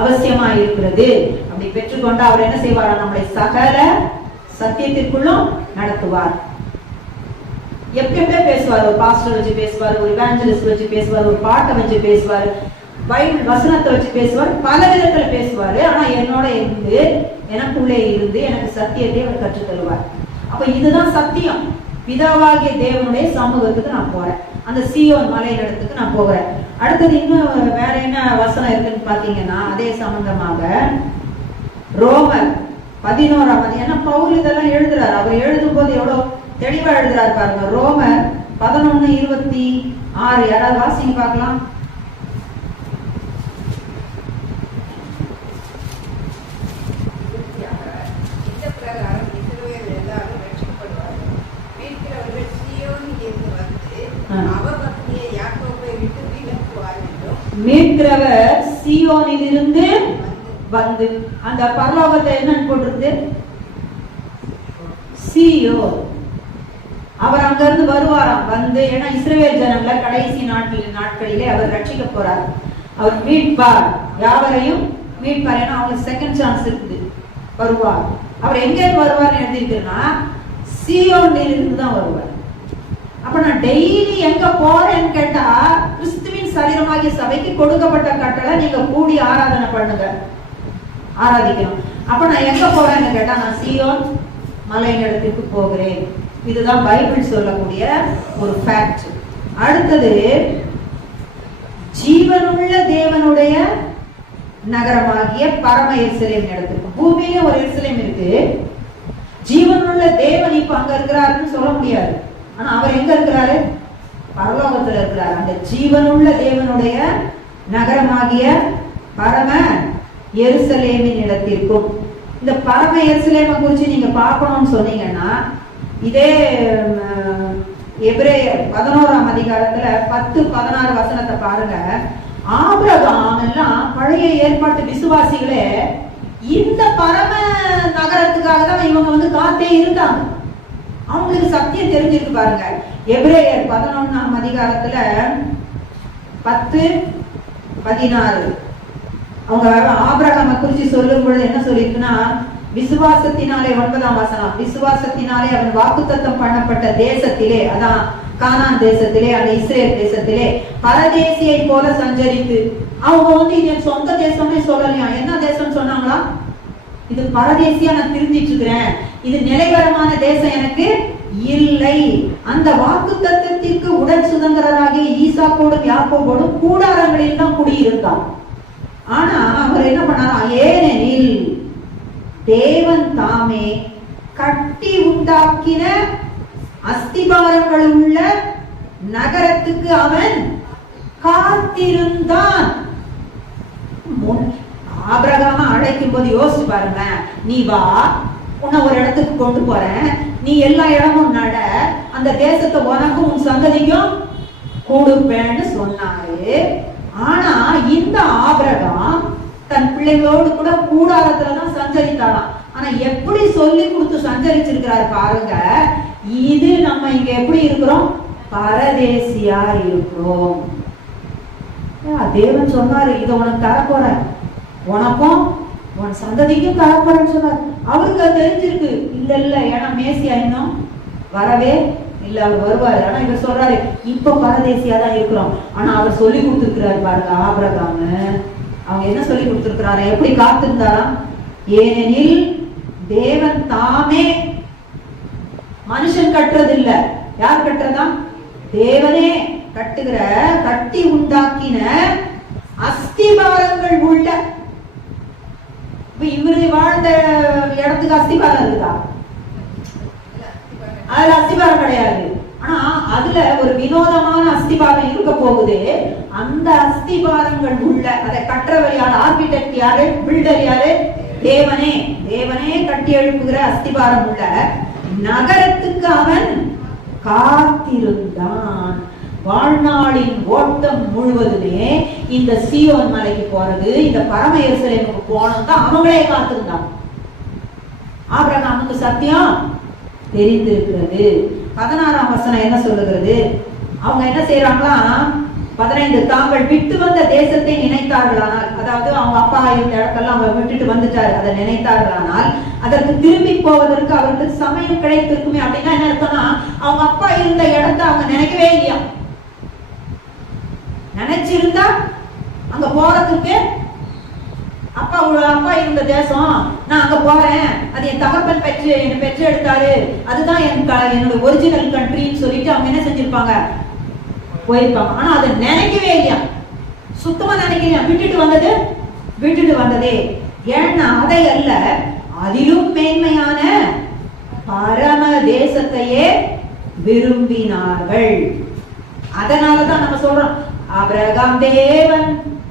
அவசியமா இருக்கிறது. அப்படி பெற்றுக்கொண்டு அவர் என்ன செய்வாரா? நம்முடைய சகல சத்தியத்திற்குள்ளும் நடத்துவார். எப்பயுமே பேசுவார். ஒரு பாஸ்டர் வச்சு பேசுவார், ஒரு இவாஞ்சலிஸ்ட் வச்சு பேசுவார், ஒரு பாட்டை வச்சு பேசுவார், பைபிள் வசனத்தை வச்சு பேசுவார், பல விதத்துல பேசுவாரு. ஆனா என்னோட இருந்து எனக்குள்ளே இருந்து எனக்கு சத்தியத்தை அவர் கற்றுத் தருவார். அப்ப இதுதான் சத்தியம். பிதாவாகிய தேவனுடைய சமூகத்துக்கு நான் போறேன். அந்த சீயோன் மலையின் இடத்துக்கு நான் போகிறேன். அடுத்தது இன்னும் வேற என்ன வசனம் இருக்குன்னு பாத்தீங்கன்னா, அதே சம்பந்தமாக ரோமர் 11ஆம். ஏன்னா பவுல் இதெல்லாம் எழுதுறாரு. அவர் எழுதும் போது எவ்வளவு தெளிவா எழுதுறாரு பாருங்க. ரோமர் 11:26. யாராவது வாசிங்க பார்க்கலாம். மீட்கிறவர் சீயோனிலிருந்து வந்து, அந்த பரலோகத்தை என்னன்னு போட்டிருக்கு? சீயோன். அவர் அங்கிருந்து வருவாராம். வந்து ஏன்னா இஸ்ரவேல் ஜனங்களை கடைசி நாட்களிலே அவர் ரட்சிக்க போறார். அவர் மீட்பார், யாவரையும் மீட்பார். ஏன்னா அவங்களுக்கு செகண்ட் சான்ஸ் இருக்குது, வருவார். அவர் எங்க வருவார்னு எழுதிருக்குன்னா சீயோனில் இருந்து தான் வருவார். அப்ப நான் டெய்லி எங்க போறேன்னு கேட்டா, கிறிஸ்துவின் சரீரமாகிய சபைக்கு கொடுக்கப்பட்ட கட்டளை நீங்க கூடி ஆராதனை பண்ணுங்க, ஆராதிக்கணும். அப்ப நான் எங்க போறேன்னு கேட்டா, நான் சீயோன் மலையிடத்திற்கு போகிறேன். இதுதான் பைபிள் சொல்லக்கூடிய ஒரு ஃபேக்ட். அடுத்தது, ஜீவனுள்ள தேவனுடைய நகரமாகிய பரம எருசலேம் இடத்திற்கு. பூமியில ஒரு எருசலேம் இருக்கு, ஜீவனுள்ள தேவன் இப்ப அங்க இருக்கிறாருன்னு சொல்ல முடியாது. ஆனா அவர் எங்க இருக்கிறாரு? பரலோகத்துல இருக்கிறார். அந்த ஜீவனுள்ள தேவனுடைய நகரமாகிய பரம எருசலேமின் இடத்திற்கும். இந்த பரம எருசலேமை குறிச்சு நீங்க பார்க்கணும்னு சொன்னீங்கன்னா, இதே எபிரேயர் 11ஆம் அதிகாரத்துல 10-16 வசனத்தை பாருங்க. ஆபிரகாம் எல்லாம் பழைய ஏற்பாட்டு விசுவாசிகளே இந்த பரம நகரத்துக்காக தான் இவங்க காத்தே இருந்தாங்க. அவங்களுக்கு சத்தியம் தெரிஞ்சிருக்கு பாருங்க. எபிரேயர் 11ஆம் அதிகாரத்துல 10-16 அவங்க ஆபிரகாமை குறிச்சு சொல்லும் பொழுது என்ன சொல்லிருக்குன்னா, விசுவாசத்தினாலே 9ஆம் வசனம், விசுவாசத்தினாலே அவன் வாக்குத்தத்தம் பண்ணப்பட்ட தேசத்திலே, அதான் கானான் தேசத்திலே, அந்த இஸ்ரேல் தேசத்திலே பரதேசியை போல சஞ்சரித்து, அவங்க இது என் சொந்த தேசம்னே சொல்லலையா. என்ன தேசம் சொன்னாங்களா? இது பரதேசியா நான் தெரிஞ்சிட்டு இருக்கிறேன், இது நிலைவரமான தேசம் எனக்கு இல்லை. அந்த வாக்குத்தத்தத்திற்கு உடன் சுதந்திரராகிய ஈசாக்கோடும் யாக்கோபோடும் கூடாரங்களில் தான் குடியிருந்தான். ஆனா அவர் என்ன பண்ணாரா? ஏனெனில் தேவன் தாமே கட்டி உண்டாக்கின அஸ்திபாரங்கள் உள்ள நகரத்துக்கு அவன் காத்திருந்தான். ஆபிரகாம அழைக்கும் போது யோசிச்சு பாருங்க, நீ வா, உன்னை ஒரு இடத்துக்கு கொண்டு போறேன், நீ எல்லா இடமும் நட, அந்த தேசத்தை உனக்கும் உன் சந்ததிக்கும் கொடுப்பேன்னு சொன்னாரு. ஆனா இந்த ஆபிரகாம் தன் பிள்ளைகளோடு கூட கூடாரத்துலதான் சஞ்சரித்தாராம். ஆனா எப்படி சொல்லி கொடுத்து சஞ்சரிச்சிருக்கிறாரு பாருங்க. இது நம்ம இங்க எப்படி இருக்கிறோம்? பரதேசியா இருக்கிறோம். தேவன் சொன்னாரு, இதை உனக்கு தரப்போறேன், உனக்கும் உன் சந்ததிக்கும் தரப்போறேன்னு சொன்னார். அவருக்கு அது தெரிஞ்சிருக்கு. இல்ல இல்ல, ஏன்னா மேசியா இன்னும் வரவே இல்ல, அவர் வருவாரு. ஆனா இவர் சொல்றாரு, இப்ப பரதேசியா தான் இருக்கிறோம். ஆனா அவர் சொல்லி கொடுத்திருக்கிறாரு பாருங்க. ஆபிரகாம் அவங்க என்ன சொல்லி கொடுத்திருக்கிறாரு, எப்படி காத்திருந்தாராம்? ஏனெனில் தேவன் தாமே, மனுஷன் கட்டுறது இல்ல, யார் கட்டுறதா? தேவனே கட்டுகிற, கட்டி உண்டாக்கின அஸ்திபாரங்கள் உள்ள. இவரு வாழ்ந்த இடத்துக்கு அஸ்திபாரம் இருக்குதா? அதுல அஸ்திபாரம் கிடையாது. ஆனா அதுல ஒரு வினோதமான அஸ்திபாரம் இருக்க போகுது. அந்த அஸ்திபாரங்கள் உள்ள, அதை கட்டுறவர் யாரு? ஆர்கிடெக்ட் யாரு? பில்டர் யாரு? தேவனே. தேவனே கட்டி எழுப்புகிற அஸ்திபாரம் உள்ள நகரத்துக்கு அவன் காத்திருந்தான். வாழ்நாளின் ஓட்டம் முழுவதுமே இந்த சீயோன் மலைக்கு போறது, இந்த பரம எருசலேமுக்கு போனது அவங்களே காத்திருந்தான். ஆபிரகாமுக்கு சத்தியம் தெரிந்திருக்கிறது. 16ஆம் வசனம் என்ன சொல்லுகிறது? அவங்க என்ன செய்யறாங்களா? 15, தாங்கள் விட்டு வந்த தேசத்தை நினைத்தார்களானால், அதாவது அவங்க அப்பா இருந்த இடத்தெல்லாம் அவங்க விட்டுட்டு வந்துட்டாரு, அதை நினைத்தார்களானால் அதற்கு திரும்பி போவதற்கு அவர்களுக்கு சமயம் கிடைத்திருக்குமே. அப்படின்னா என்ன இருக்குன்னா, அவங்க அப்பா இருந்த இடத்தை அவங்க நினைக்கவே இல்லையா. நினைச்சிருந்தா அங்க போறதுக்கு, அப்பா இருந்த தேசம், நான் அங்க போறேன், அது என் தகப்பன் பெற்று எடுத்தாரு, அதுதான் என்னோட ஒரிஜினல் கண்ட்ரின்னு சொல்லிட்டு அவங்க என்ன செஞ்சிருப்பாங்க? போயிருப்பாங்க. ஆனா அதை நினைக்கவே இல்லையா, சுத்தமா நினைக்கலையா. விட்டுட்டு வந்ததே. ஏன்னா அதை அல்ல, அதிலும் மேன்மையான பரம தேசத்தையே விரும்பினார்கள். அதனாலதான் நம்ம சொல்றோம், ஆபிரகாம் தேவன்,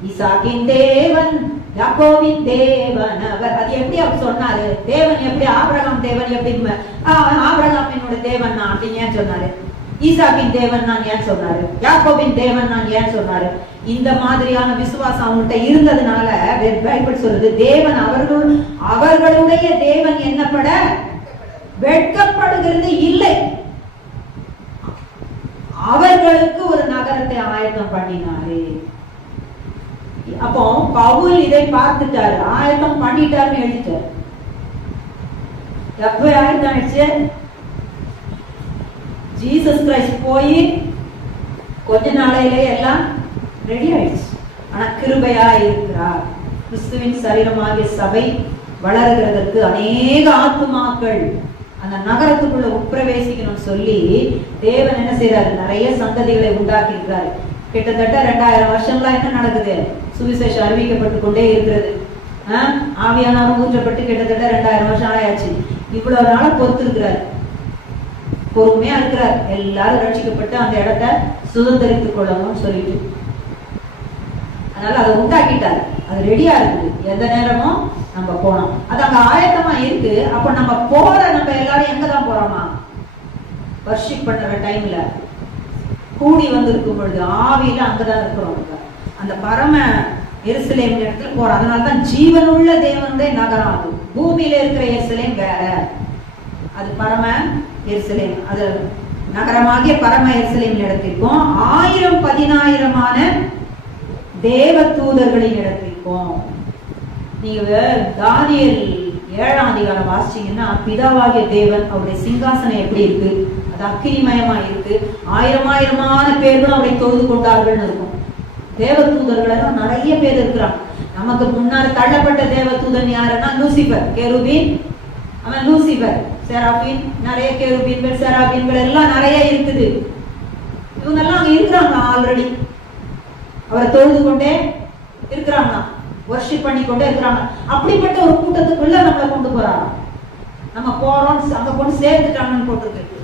ஈசாக்கின் தேவன், யாக்கோபின் தேவன் அவர். அது எப்படி அவர் சொன்னாரு? தேவன் எப்படி? ஆபிரகாம் தேவன் எப்படி? ஆபிரகாம் என்னோட தேவன் நான் அப்படின்னு ஏன் சொன்னாரு? ஈசாக்கின் தேவன் நான் ஏன் சொன்னாரு? யாக்கோபின் தேவன் நான் ஏன் சொன்னாரு? இந்த மாதிரியான விசுவாசம் அவங்கள்ட்ட இருந்ததுனால பைபிள் சொல்லுது, தேவன் அவர்களுடைய தேவன் என்னப்பட வெட்கப்படுகிறது இல்லை. அவர்களுக்கு ஒரு நகரத்தை ஆயத்தம் பண்ணினாரு. அப்போ பவுல் இதை பார்த்துட்டாரு, ஆயத்தம் பண்ணிட்டாருன்னு எழுதிட்டாரு. எப்ப ஆயத்தம் ஆயிடுச்சு? ஜீசஸ் கிரைஸ்ட் போய் கொஞ்ச நாளையிலே எல்லாம் ரெடி ஆயிடுச்சு. ஆனா கிருபையா இருக்கிறார். கிறிஸ்துவின் சரீரமாகிய சபை வளர்கிறதற்கு அநேக ஆத்துமாக்கள் அந்த நகரத்துக்குள்ள உட்பிரவேசிக்கணும்னு சொல்லி தேவன் என்ன செய்யறாரு? நிறைய சந்ததிகளை உண்டாக்கி இருக்கிறாரு. கிட்டத்தட்ட 2000 வருஷங்களா என்ன நடக்குது? சுவிசேஷம் அறிவிக்கப்பட்டு கொண்டே இருக்கிறது. ஆவியானவர் ஊற்றப்பட்டு கிட்டத்தட்ட 2000 வருஷம் ஆயாச்சு. இவ்வளவு நாள பொறுத்து இருக்கிறார், பொறுமையா இருக்கிறார். எல்லாரும் ரட்சிக்கப்பட்டு அந்த இடத்தை சுதந்திரித்துக் கொள்ளணும்னு சொல்லிட்டு அதனால அதை உண்டாக்கிட்டாரு. அது ரெடியா இருக்குது. எந்த நேரமும் நம்ம போனோம், அது அங்க ஆயத்தமா இருக்கு. அப்ப நம்ம நம்ம எல்லாரும் எங்கதான் போறோமா? வர்ஷிப் பண்ற டைம்ல கூடி வந்திருக்கும் பொழுது ஆவியில அங்கதான் இருக்கிறோம். அந்த பரம எருசலேம் இடத்துல போறோம். அதனாலதான் ஜீவனுள்ள தேவனுடைய நகரம். அது பூமியில இருக்கிற எருசலேம் வேற, அது பரம எருசலேம். அது நகரமாகிய பரம எருசலேம் இடத்திற்கும் 1000-10,000 தேவ தூதர்களின் இடத்திற்கும். நீங்க தானியேல் 7ஆம் அதிகாரம் வாசிச்சீங்கன்னா, பிதாவாகிய தேவன் அவருடைய சிங்காசனம் எப்படி இருக்கு? அது அக்கினிமயமா இருக்கு. 1000 பேர்களும் அவரை தொழுது கொண்டார்கள் இருக்கும். தேவ தூதர்கள் எல்லாம் நிறைய பேர் இருக்கிறாங்க. நமக்கு முன்னாடி தள்ளப்பட்ட தேவ தூதன் யாருன்னா லூசிபர், கேருபீன். அவன் லூசிபர். செராபீன், நிறைய கேருபீன்கள் செராபீன்கள் எல்லாம் நிறைய இருக்குது. இவங்க எல்லாம் அங்க இருக்கிறாங்க, ஆல்ரெடி அவரை தொழுது கொண்டே இருக்கிறாங்க, வர்ஷிப் பண்ணி கொண்டே இருக்கிறாங்க. அப்படிப்பட்ட ஒரு கூட்டத்துக்குள்ள நம்மளை கொண்டு போறாங்க. நம்ம போறோம், அங்க கொண்டு சேர்த்துட்டாங்கன்னு போட்டிருக்கு.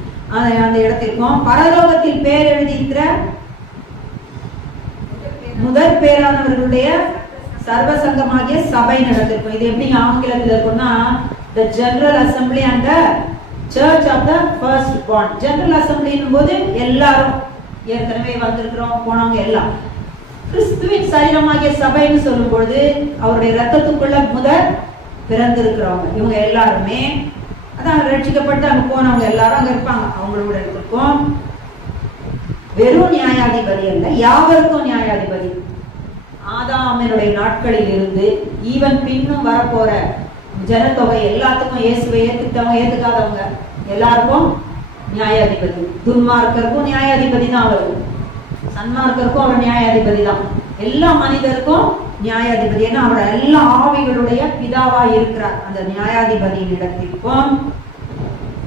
அந்த இடத்திற்கும் பரலோகத்தில் பேர் எழுதியிருக்கிற முதற் பேரானவர்களுடைய சர்வ சங்கமாகிய சபை நடத்திருக்கும். இது எப்படி ஆங்கிலத்தில் இருக்கும்னா, the general assembly and the church of the first born. general assembly போது எல்லாரும் ஏற்கனவே வந்திருக்கிறோம், போனவங்க எல்லாம். கிறிஸ்துவின் சரீரமாகிய சபைன்னு சொல்லும் பொழுது அவருடைய ரத்தத்துக்குள்ள முதல் பிறந்திருக்கிறவங்க இவங்க எல்லாருமே அதான் ரட்சிக்கப்பட்டு அங்க போனவங்க எல்லாரும் அங்க இருப்பாங்க. அவங்களோட இருக்கும். வெறும் நியாயாதிபதி அல்ல, யாவருக்கும் நியாயாதிபதி. ஆதாமினுடைய நாட்களில் இருந்து ஈவன் பின்னும் வரப்போற ஜனத்தொகை எல்லாத்துக்கும் இயேசுவை ஏத்துக்கிட்டவங்க ஏத்துக்காதவங்க எல்லாருக்கும் நியாயாதிபதி. துன்மார்க்கருக்கும் நியாயாதிபதி தான் அவர், சன்மார்க்கருக்கும் அவர் நியாயாதிபதி தான். எல்லா மனிதருக்கும் நியாயாதிபதி. ஏன்னா அவர் எல்லா ஆவிகளுடைய பிதாவா இருக்கிறார். அந்த நியாயாதிபதியின் இடத்திற்கும்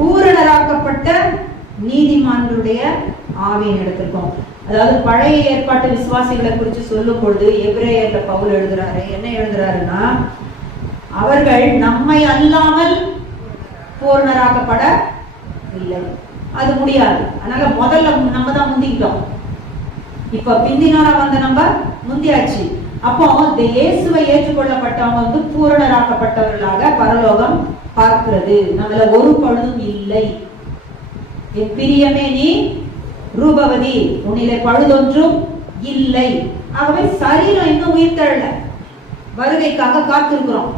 பூரணராக்கப்பட்ட நீதிமான்களுடைய ஆவியின் இடத்திற்கும். அதாவது பழைய ஏற்பாட்டு விசுவாசிகளை குறித்து சொல்லும் பொழுது எபிரேயர்ல பவுல் எழுதுறாரு. என்ன எழுதுறாருன்னா, அவர்கள் நம்மை அல்லாமல் பூரணராக்கப்பட இல்லை, அது முடியாது. அதனால முதல்ல நம்ம தான் முந்திக்கிட்டோம். இப்ப பிந்தினால வந்த நம்ம முந்தியாச்சு. அப்போ இந்த இயேசுவை ஏற்றுக்கொள்ளப்பட்டவங்க பூரணராக்கப்பட்டவர்களாக பரலோகம் பார்க்கிறது. நம்மள ஒரு பழுதும் இல்லை. என் பிரியமே நீ ரூபவதி, உன்னிலே பழுதொன்றும் இல்லை. ஆகவே சரீரம் இன்னும் உயிர் தெழல, வருகைக்காக காத்திருக்கிறோம்.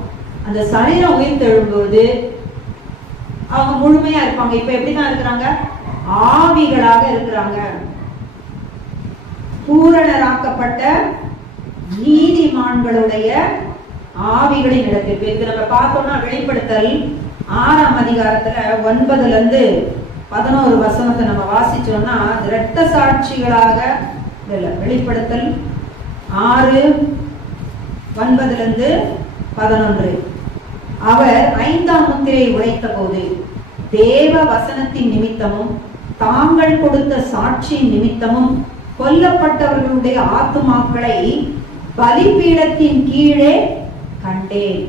அந்த சரீரம் உயிர் தெழும்போது அவங்க முழுமையா இருப்பாங்க. இப்ப எப்படிதான் இருக்கிறாங்க? ஆவிகளாக இருக்கிறாங்க. பூரணராக்கப்பட்ட நீதிமான்களுடைய ஆவிகளின் இடத்திற்கு. இது நம்ம பார்த்தோம்னா வெளிப்படுத்தல் 6ஆம் அதிகாரத்துல 9-11 நம்ம வாசிச்சோம்னா, இரட்ட சாட்சிகளாக வெளிப்படுத்தல் 6:9-11 அவர் 5ஆம் முத்திரையை உடைத்த போது தேவ வசனத்தின் நிமித்தமும் தாங்கள் கொடுத்த சாட்சியின் நிமித்தமும் கொல்லப்பட்டவர்களுடைய ஆத்துமாக்களை பலிபீடத்தின் கீழே கண்டேன்.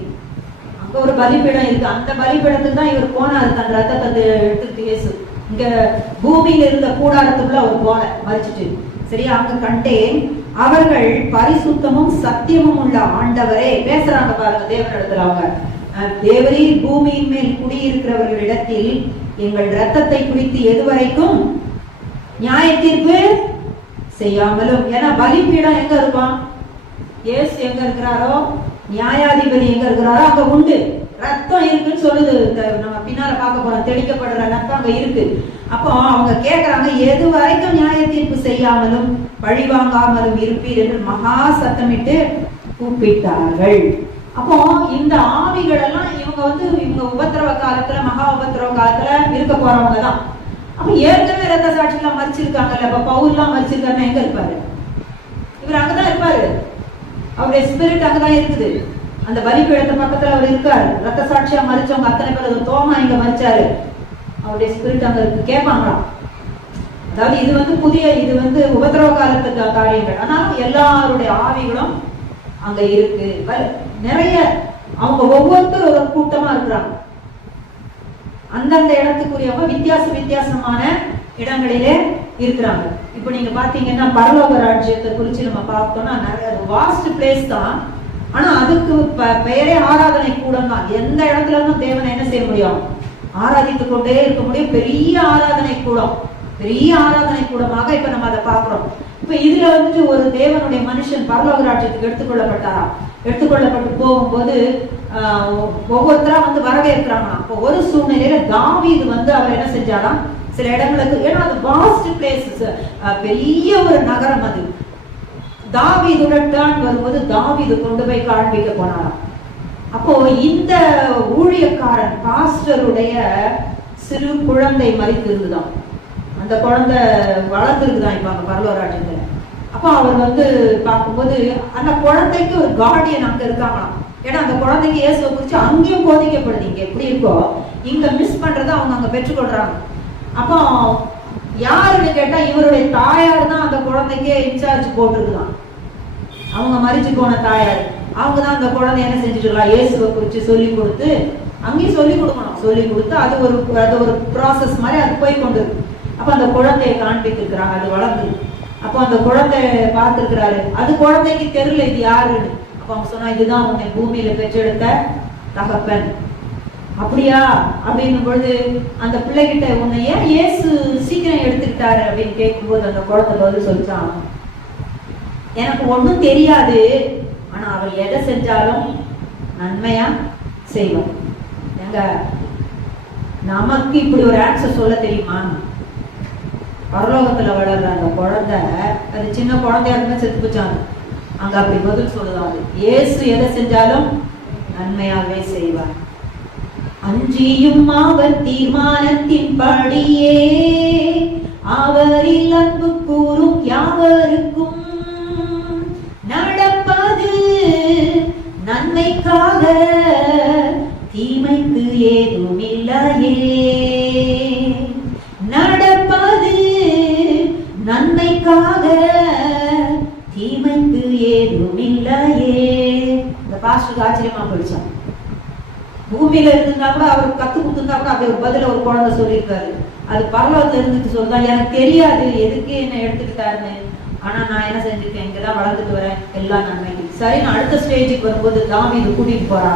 அங்க ஒரு பலிபீடம் இருக்கு. அந்த பலிபீடத்துக்கு தான் இவர் போனாரு, தன் ரத்தத்தை எடுத்துட்டு. இயேசு இங்க பூமியில இருந்த கூடாரத்துக்குள்ள அவர் போல மறிச்சிட்டு. சரியா? அங்க கண்டேன், அவர்கள் பரிசுத்தமும் சத்தியமும் உள்ள ஆண்டவரே. பேசுறாங்க பாருங்க தேவனிடத்துல. அவங்க தேவரீர் பூமியின் மேல் குடியிருக்கிறவர்களிடத்தில் எங்கள் ரத்தத்தை குடித்து எதுவரைக்கும் நியாய தீர்ப்பு செய்யாமலும். ஏன்னா பலிபீடம் எங்க இருக்கும்? இயேசு எங்க இருக்கிறாரோ, நியாயாதிபதி எங்க இருக்கிறாரோ அங்க உண்டு ரத்தம் இருக்குன்னு சொல்லுது. நம்ம பின்னால பார்க்க போறோம், தெளிக்கப்படுற ரத்தம் அங்க இருக்கு. அப்போ அவங்க கேட்கறாங்க, எது வரைக்கும் நியாய தீர்ப்பு செய்யாமலும் பழி வாங்காமலும் இருப்பீர் என்று மகா சத்தமிட்டு கூப்பிட்டார்கள். அப்போ இந்த ஆவிகள் எல்லாம் இவங்க உபத்திரவ காலத்துல, மகா உபத்திரவ காலத்துல இருக்க போறவங்க தான். அப்ப ஏற்கனவே ரத்த சாட்சியெல்லாம் மறிச்சிருக்காங்கல்ல. இப்ப பவுல்லாம் மறிச்சிருக்காருன்னா எங்க இருப்பாரு? இவர் அங்கதான் இருப்பாரு. அவருடைய ஸ்பிரிட் அங்கதான் இருக்குது. அந்த பலிபீடத்து பக்கத்துல அவர் இருக்காரு. ரத்த சாட்சியா மறிச்சவங்க அத்தனை பேர், தோமா இங்க மறிச்சாரு, அவருடைய ஸ்பிரிட் அங்க இருக்கு. கேட்பாங்களாம். அதாவது இது உபத்திரவ காலத்துக்கு காரியங்கள். ஆனாலும் எல்லாருடைய ஆவிகளும் அங்க இருக்கு. நிறைய அவங்க ஒவ்வொருத்தரும் ஒரு கூட்டமா இருக்கிறாங்க. அந்தந்த இடத்துக்குரியவங்க வித்தியாசமான இடங்களிலே இருக்கிறாங்க. இப்ப நீங்க பாத்தீங்கன்னா பரலோக ராஜ்யத்தை குறிச்சு நம்ம பார்த்தோம்னா நிறைய வாஸ்ட் பிளேஸ் தான். ஆனா அதுக்கு பெயரே ஆராதனை கூடம் தான். எந்த இடத்துல இருந்தும் தேவனை என்ன செய்ய முடியும்? ஆராதித்து கொண்டே இருக்க முடியும். பெரிய ஆராதனை கூடமாக இப்ப நம்ம அதை பாக்குறோம். இப்ப இதுல ஒரு தேவனுடைய மனுஷன் பரலோக ராஜ்யத்துக்கு எடுத்துக்கொள்ளப்பட்டாரா? எடுத்துக்கொள்ளப்பட்டு போகும்போது ஒவ்வொருத்தரா வரவேற்கிறாங்க. அப்போ ஒரு சூழ்நிலையில தாவீது அவர் என்ன செஞ்சாராம், சில இடங்களுக்கு, ஏன்னா அது வாஸ்ட் பிளேசஸ், பெரிய ஒரு நகரம். அது தாவீதோட டர்ன் வரும்போது தாவீது கொண்டு போய் காண்பிக்க போனாராம். அப்போ இந்த ஊழியக்காரன் பாஸ்டருடைய சிறு குழந்தை மறித்து இருந்துதான். அந்த குழந்தை வளர்ந்துருக்குதான் இப்ப அங்க பரலோக ராஜ்யத்துல. அப்ப அவர் பார்க்கும்போது அந்த குழந்தைக்கு ஒரு கார்டியன் அங்க இருக்காங்களாம். ஏன்னா அந்த குழந்தைக்கு இயேசுவை குறிச்சு அங்கேயும் போதிக்கப்படுது. இங்க எப்படி இருக்கோ இங்க மிஸ் பண்றதை அவங்க அங்க பெற்றுக்கொள்றாங்க. அப்போ யாருன்னு கேட்டா இவருடைய தாயார் தான் அந்த குழந்தைக்கே இன்சார்ஜ் போட்டிருக்குதான். அவங்க மறிச்சு போன தாயார் அவங்க தான் அந்த குழந்தை என்ன செஞ்சுட்டு இருக்கலாம், இயேசுவை குறிச்சு சொல்லி கொடுத்து அங்கேயும் சொல்லி கொடுக்கணும். சொல்லி கொடுத்து அது ஒரு ப்ராசஸ் மாதிரி அது போய் கொண்டு இருக்கு. அப்ப அந்த குழந்தைய காண்பித்திருக்கிறாங்க. அது வளர்ந்து அப்போ அந்த குழந்தை பார்த்திருக்கிறாரு. அது குழந்தைக்கு தெரியல இது யாருன்னு. அப்ப அவங்க சொன்னா, இதுதான் உன்னை பூமியில பெற்றெடுத்த தகப்பன். அப்படியா அப்படின்னும் பொழுது அந்த பிள்ளைகிட்ட, உன்னை ஏன் இயேசு சீக்கிரம் எடுத்துக்கிட்டாரு அப்படின்னு கேட்கும்போது அந்த குழந்தை பதில் சொல்லிச்சான், எனக்கு ஒண்ணும் தெரியாது, ஆனா அவர் எதை செஞ்சாலும் நன்மையா செய்வார். எங்க நமக்கு இப்படி ஒரு ஆன்சர் சொல்ல தெரியுமா? பரலோகத்துல வளர்ற அந்த குழந்தை, அது சின்ன குழந்தையா இருந்தா செத்து போச்சாங்க. அங்க அப்படி பதில் சொல்லுதாங்க, இயேசு எதை செஞ்சாலும் நன்மையாகவே செய்வார். அஞ்சியும் அவர் தீர்மானத்தின் படியே அவரில் அன்பு கூறும் யாவருக்கும் நடப்பது நன்மைக்காக, தீமைக்கு ஏதும் இல்லையே. நடப்பது நன்மைக்காக, தீமைக்கு ஏதும் இல்லையே. இந்த பாஸ்டருக்கு ஆச்சரியமா போயிடுச்சான். பூமியில இருந்தா கூட அவருக்கு கத்து கொடுத்துருந்தா கூட அப்படி ஒரு பதில ஒரு குழந்தை சொல்லியிருக்காரு. அது பரலோகத்துல இருந்துட்டு சொல்லுதான், எனக்கு தெரியாது எதுக்கு என்ன எடுத்துக்கிட்டாருன்னு, ஆனா நான் என்ன செஞ்சிருக்கேன், இங்கதான் வளர்ந்துட்டு வரேன், எல்லாம் நன்மைக்கு. சரி, நான் அடுத்த ஸ்டேஜுக்கு வரும்போது தாவீது கூட்டிட்டு போறா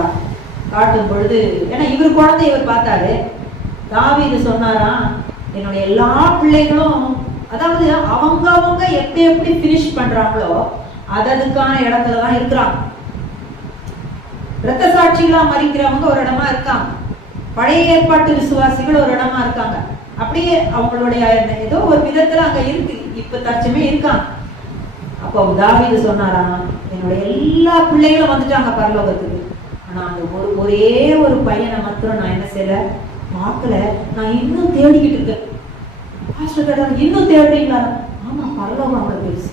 காட்டும் பொழுது, ஏன்னா இவர் குழந்தை இவர் பார்த்தாரு. தாவீது சொன்னாராம், என்னுடைய எல்லா பிள்ளைகளும், அதாவது அவங்க எப்படி பினிஷ் பண்றாங்களோ அதுக்கான இடத்துலதான் இருக்கிறாங்க. இரத்த சாட்சிகளா மறிக்கிறவங்க ஒரு இடமா இருக்காங்க, பழைய ஏற்பாட்டு விசுவாசிகள் ஒரு இடமா இருக்காங்க. அப்படியே அவங்களுடைய ஏதோ ஒரு விதத்துல அங்க இருக்கு, இப்ப தற்சமே இருக்காங்க. அப்போ தாவீது சொன்னாராம், என்னுடைய எல்லா பிள்ளைகளும் வந்துட்டாங்க பரலோகத்துக்கு, ஆனா அந்த ஒரே ஒரு பையனை மாத்திரம் நான் என்ன செய்யல, பார்க்கல, நான் இன்னும் தேடிக்கிட்டு இருக்கேன். இன்னும் தேடுறீங்களா? ஆமா, பரலோகம் அவ்வளவு பெருசு.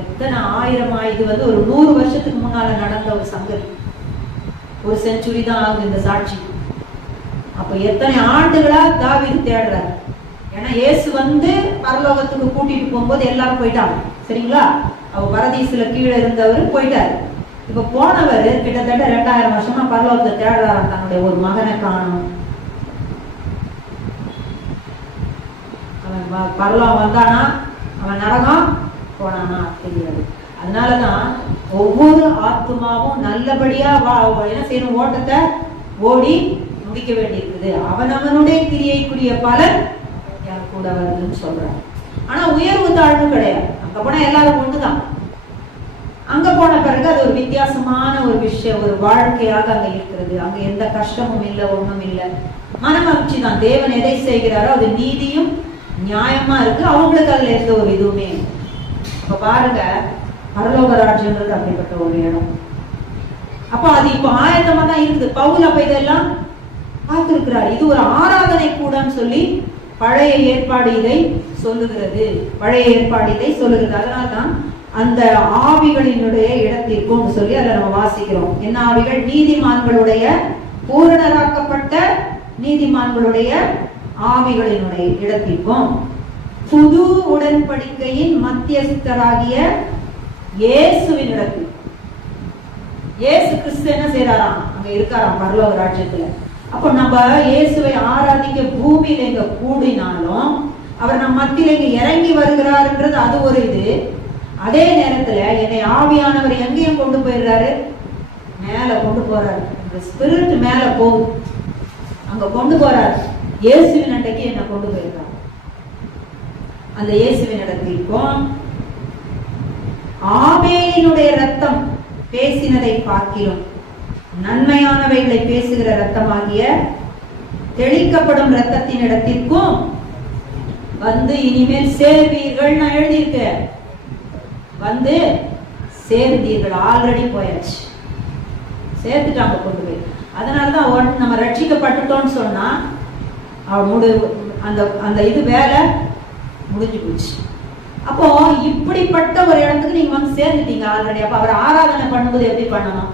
எத்தனை ஆயிரமா, இது ஒரு 100 வருஷத்துக்கு முன்னால நடந்த ஒரு சங்கதி. ஒரு செஞ்சுரி தான் ஆகுது இந்த சாட்சி. அப்ப எத்தனை ஆண்டுகளா தாவீது தேடுறாரு. ஏன்னா இயேசு பரலோகத்துக்கு கூட்டிட்டு போகும்போது எல்லாரும் போயிட்டாங்க, சரிங்களா? அவர் பரதீசுல கீழே இருந்தவர் போயிட்டாரு. இப்ப போனவர் கிட்டத்தட்ட 2000 வருஷமா பரலோகத்தை தேடுறாராம், தன்னுடைய ஒரு மகனை காணும். அவன் பரலோகம் வந்தானா, அவன் நரகம் போனானா தெரியாது. அதனாலதான் ஒவ்வொரு ஆத்மாவும் நல்லபடியா என்ன செய்யணும், ஓட்டத்தை ஓடி முடிக்க வேண்டி இருக்குது. அவனுடைய கிரியைக்குரிய பலன் கூட வருதுன்னு சொல்றாங்க. ஆனா உயர்வு தாழ்வு கிடையாது. அங்க போனா எல்லாரும் ஒண்ணுதான். அங்க போன பிறகு அது ஒரு வித்தியாசமான ஒரு விஷயம், ஒரு வாழ்க்கையாக அங்க இருக்கிறது. அங்க எந்த கஷ்டமும் இல்லை, ஒண்ணும் இல்லை, மனமகிழ்ச்சி தான். தேவன் எதை செய்கிறாரோ அது நீதியும் நியாயமா இருக்கு. அவங்களுக்கு அதுல எந்த ஒரு இதுவுமே. இப்ப பாருங்க, பரலோக ராஜ்யம்ன்றது அப்படிப்பட்ட ஒரு இடம். அப்ப அது இப்ப ஆயத்தமா தான் இருக்குது. பவுல் அப்ப இதெல்லாம் பார்த்திருக்கிறார். இது ஒரு ஆராதனை கூடன்னு சொல்லி பழைய ஏற்பாடு இதை சொல்லுகிறது. பழைய ஏற்பாடு இதை சொல்லுகிறது. அதனால்தான் அந்த ஆவிகளினுடைய இடத்திற்கும் சொல்லி அதை நம்ம வாசிக்கிறோம். என்ன ஆவிகள்? நீதிமான்களுடைய, பூரணராக்கப்பட்ட நீதிமான்களுடைய ஆவிகளினுடைய இடத்திற்கும், புது உடன்படிக்கையின் மத்தியஸ்தராகிய இயேசுவின் இடத்தில். இயேசு கிறிஸ்து என்ன செய்யறாராம்? அங்க இருக்காராம் பரலோக ராஜ்யத்துல. அப்போ நம்ம இயேசுவை ஆராதிக்க பூமியில எங்க கூடினாலும் அவர் நம்ம மத்தியில இங்க இறங்கி வருகிறாருன்றது அது ஒரு இது. அதே நேரத்துல என்னை ஆவியானவர் எங்கேயும் கொண்டு போயிடுறாரு, மேல கொண்டு போறாரு. இந்த ஸ்பிரிட் மேல போகுது, அங்க கொண்டு போறாரு. இயேசுவின் அண்டைக்கு என்ன கொண்டு போயிருக்காரு. அந்த இயேசுவின் இடத்திற்கும் ஆபேலினுடைய ரத்தம் பேசினதை பார்க்கிறோம், நன்மையானவைகளை பேசுகிற ரத்தமாகிய தெளிக்கப்படும் ரத்தத்தின் இடத்திற்கும் வந்து இனிமேல் சேர்வீர்கள். நான் எழுதியிருக்கேன், வந்து சேர்ந்தீர்கள். ஆல்ரெடி போயாச்சு, சேர்த்துட்டாங்க கொண்டு போய். அதனாலதான் நம்ம ரட்சிக்கப்பட்டுட்டோம்னு சொன்னா அந்த அந்த இது வேலை முடிஞ்சு போச்சு. அப்போ இப்படிப்பட்ட ஒரு இடத்துக்கு நீங்க வந்து சேர்ந்துட்டீங்க ஆல்ரெடி. அப்ப அவர் ஆராதனை பண்ணும்போது எப்படி பண்ணணும்?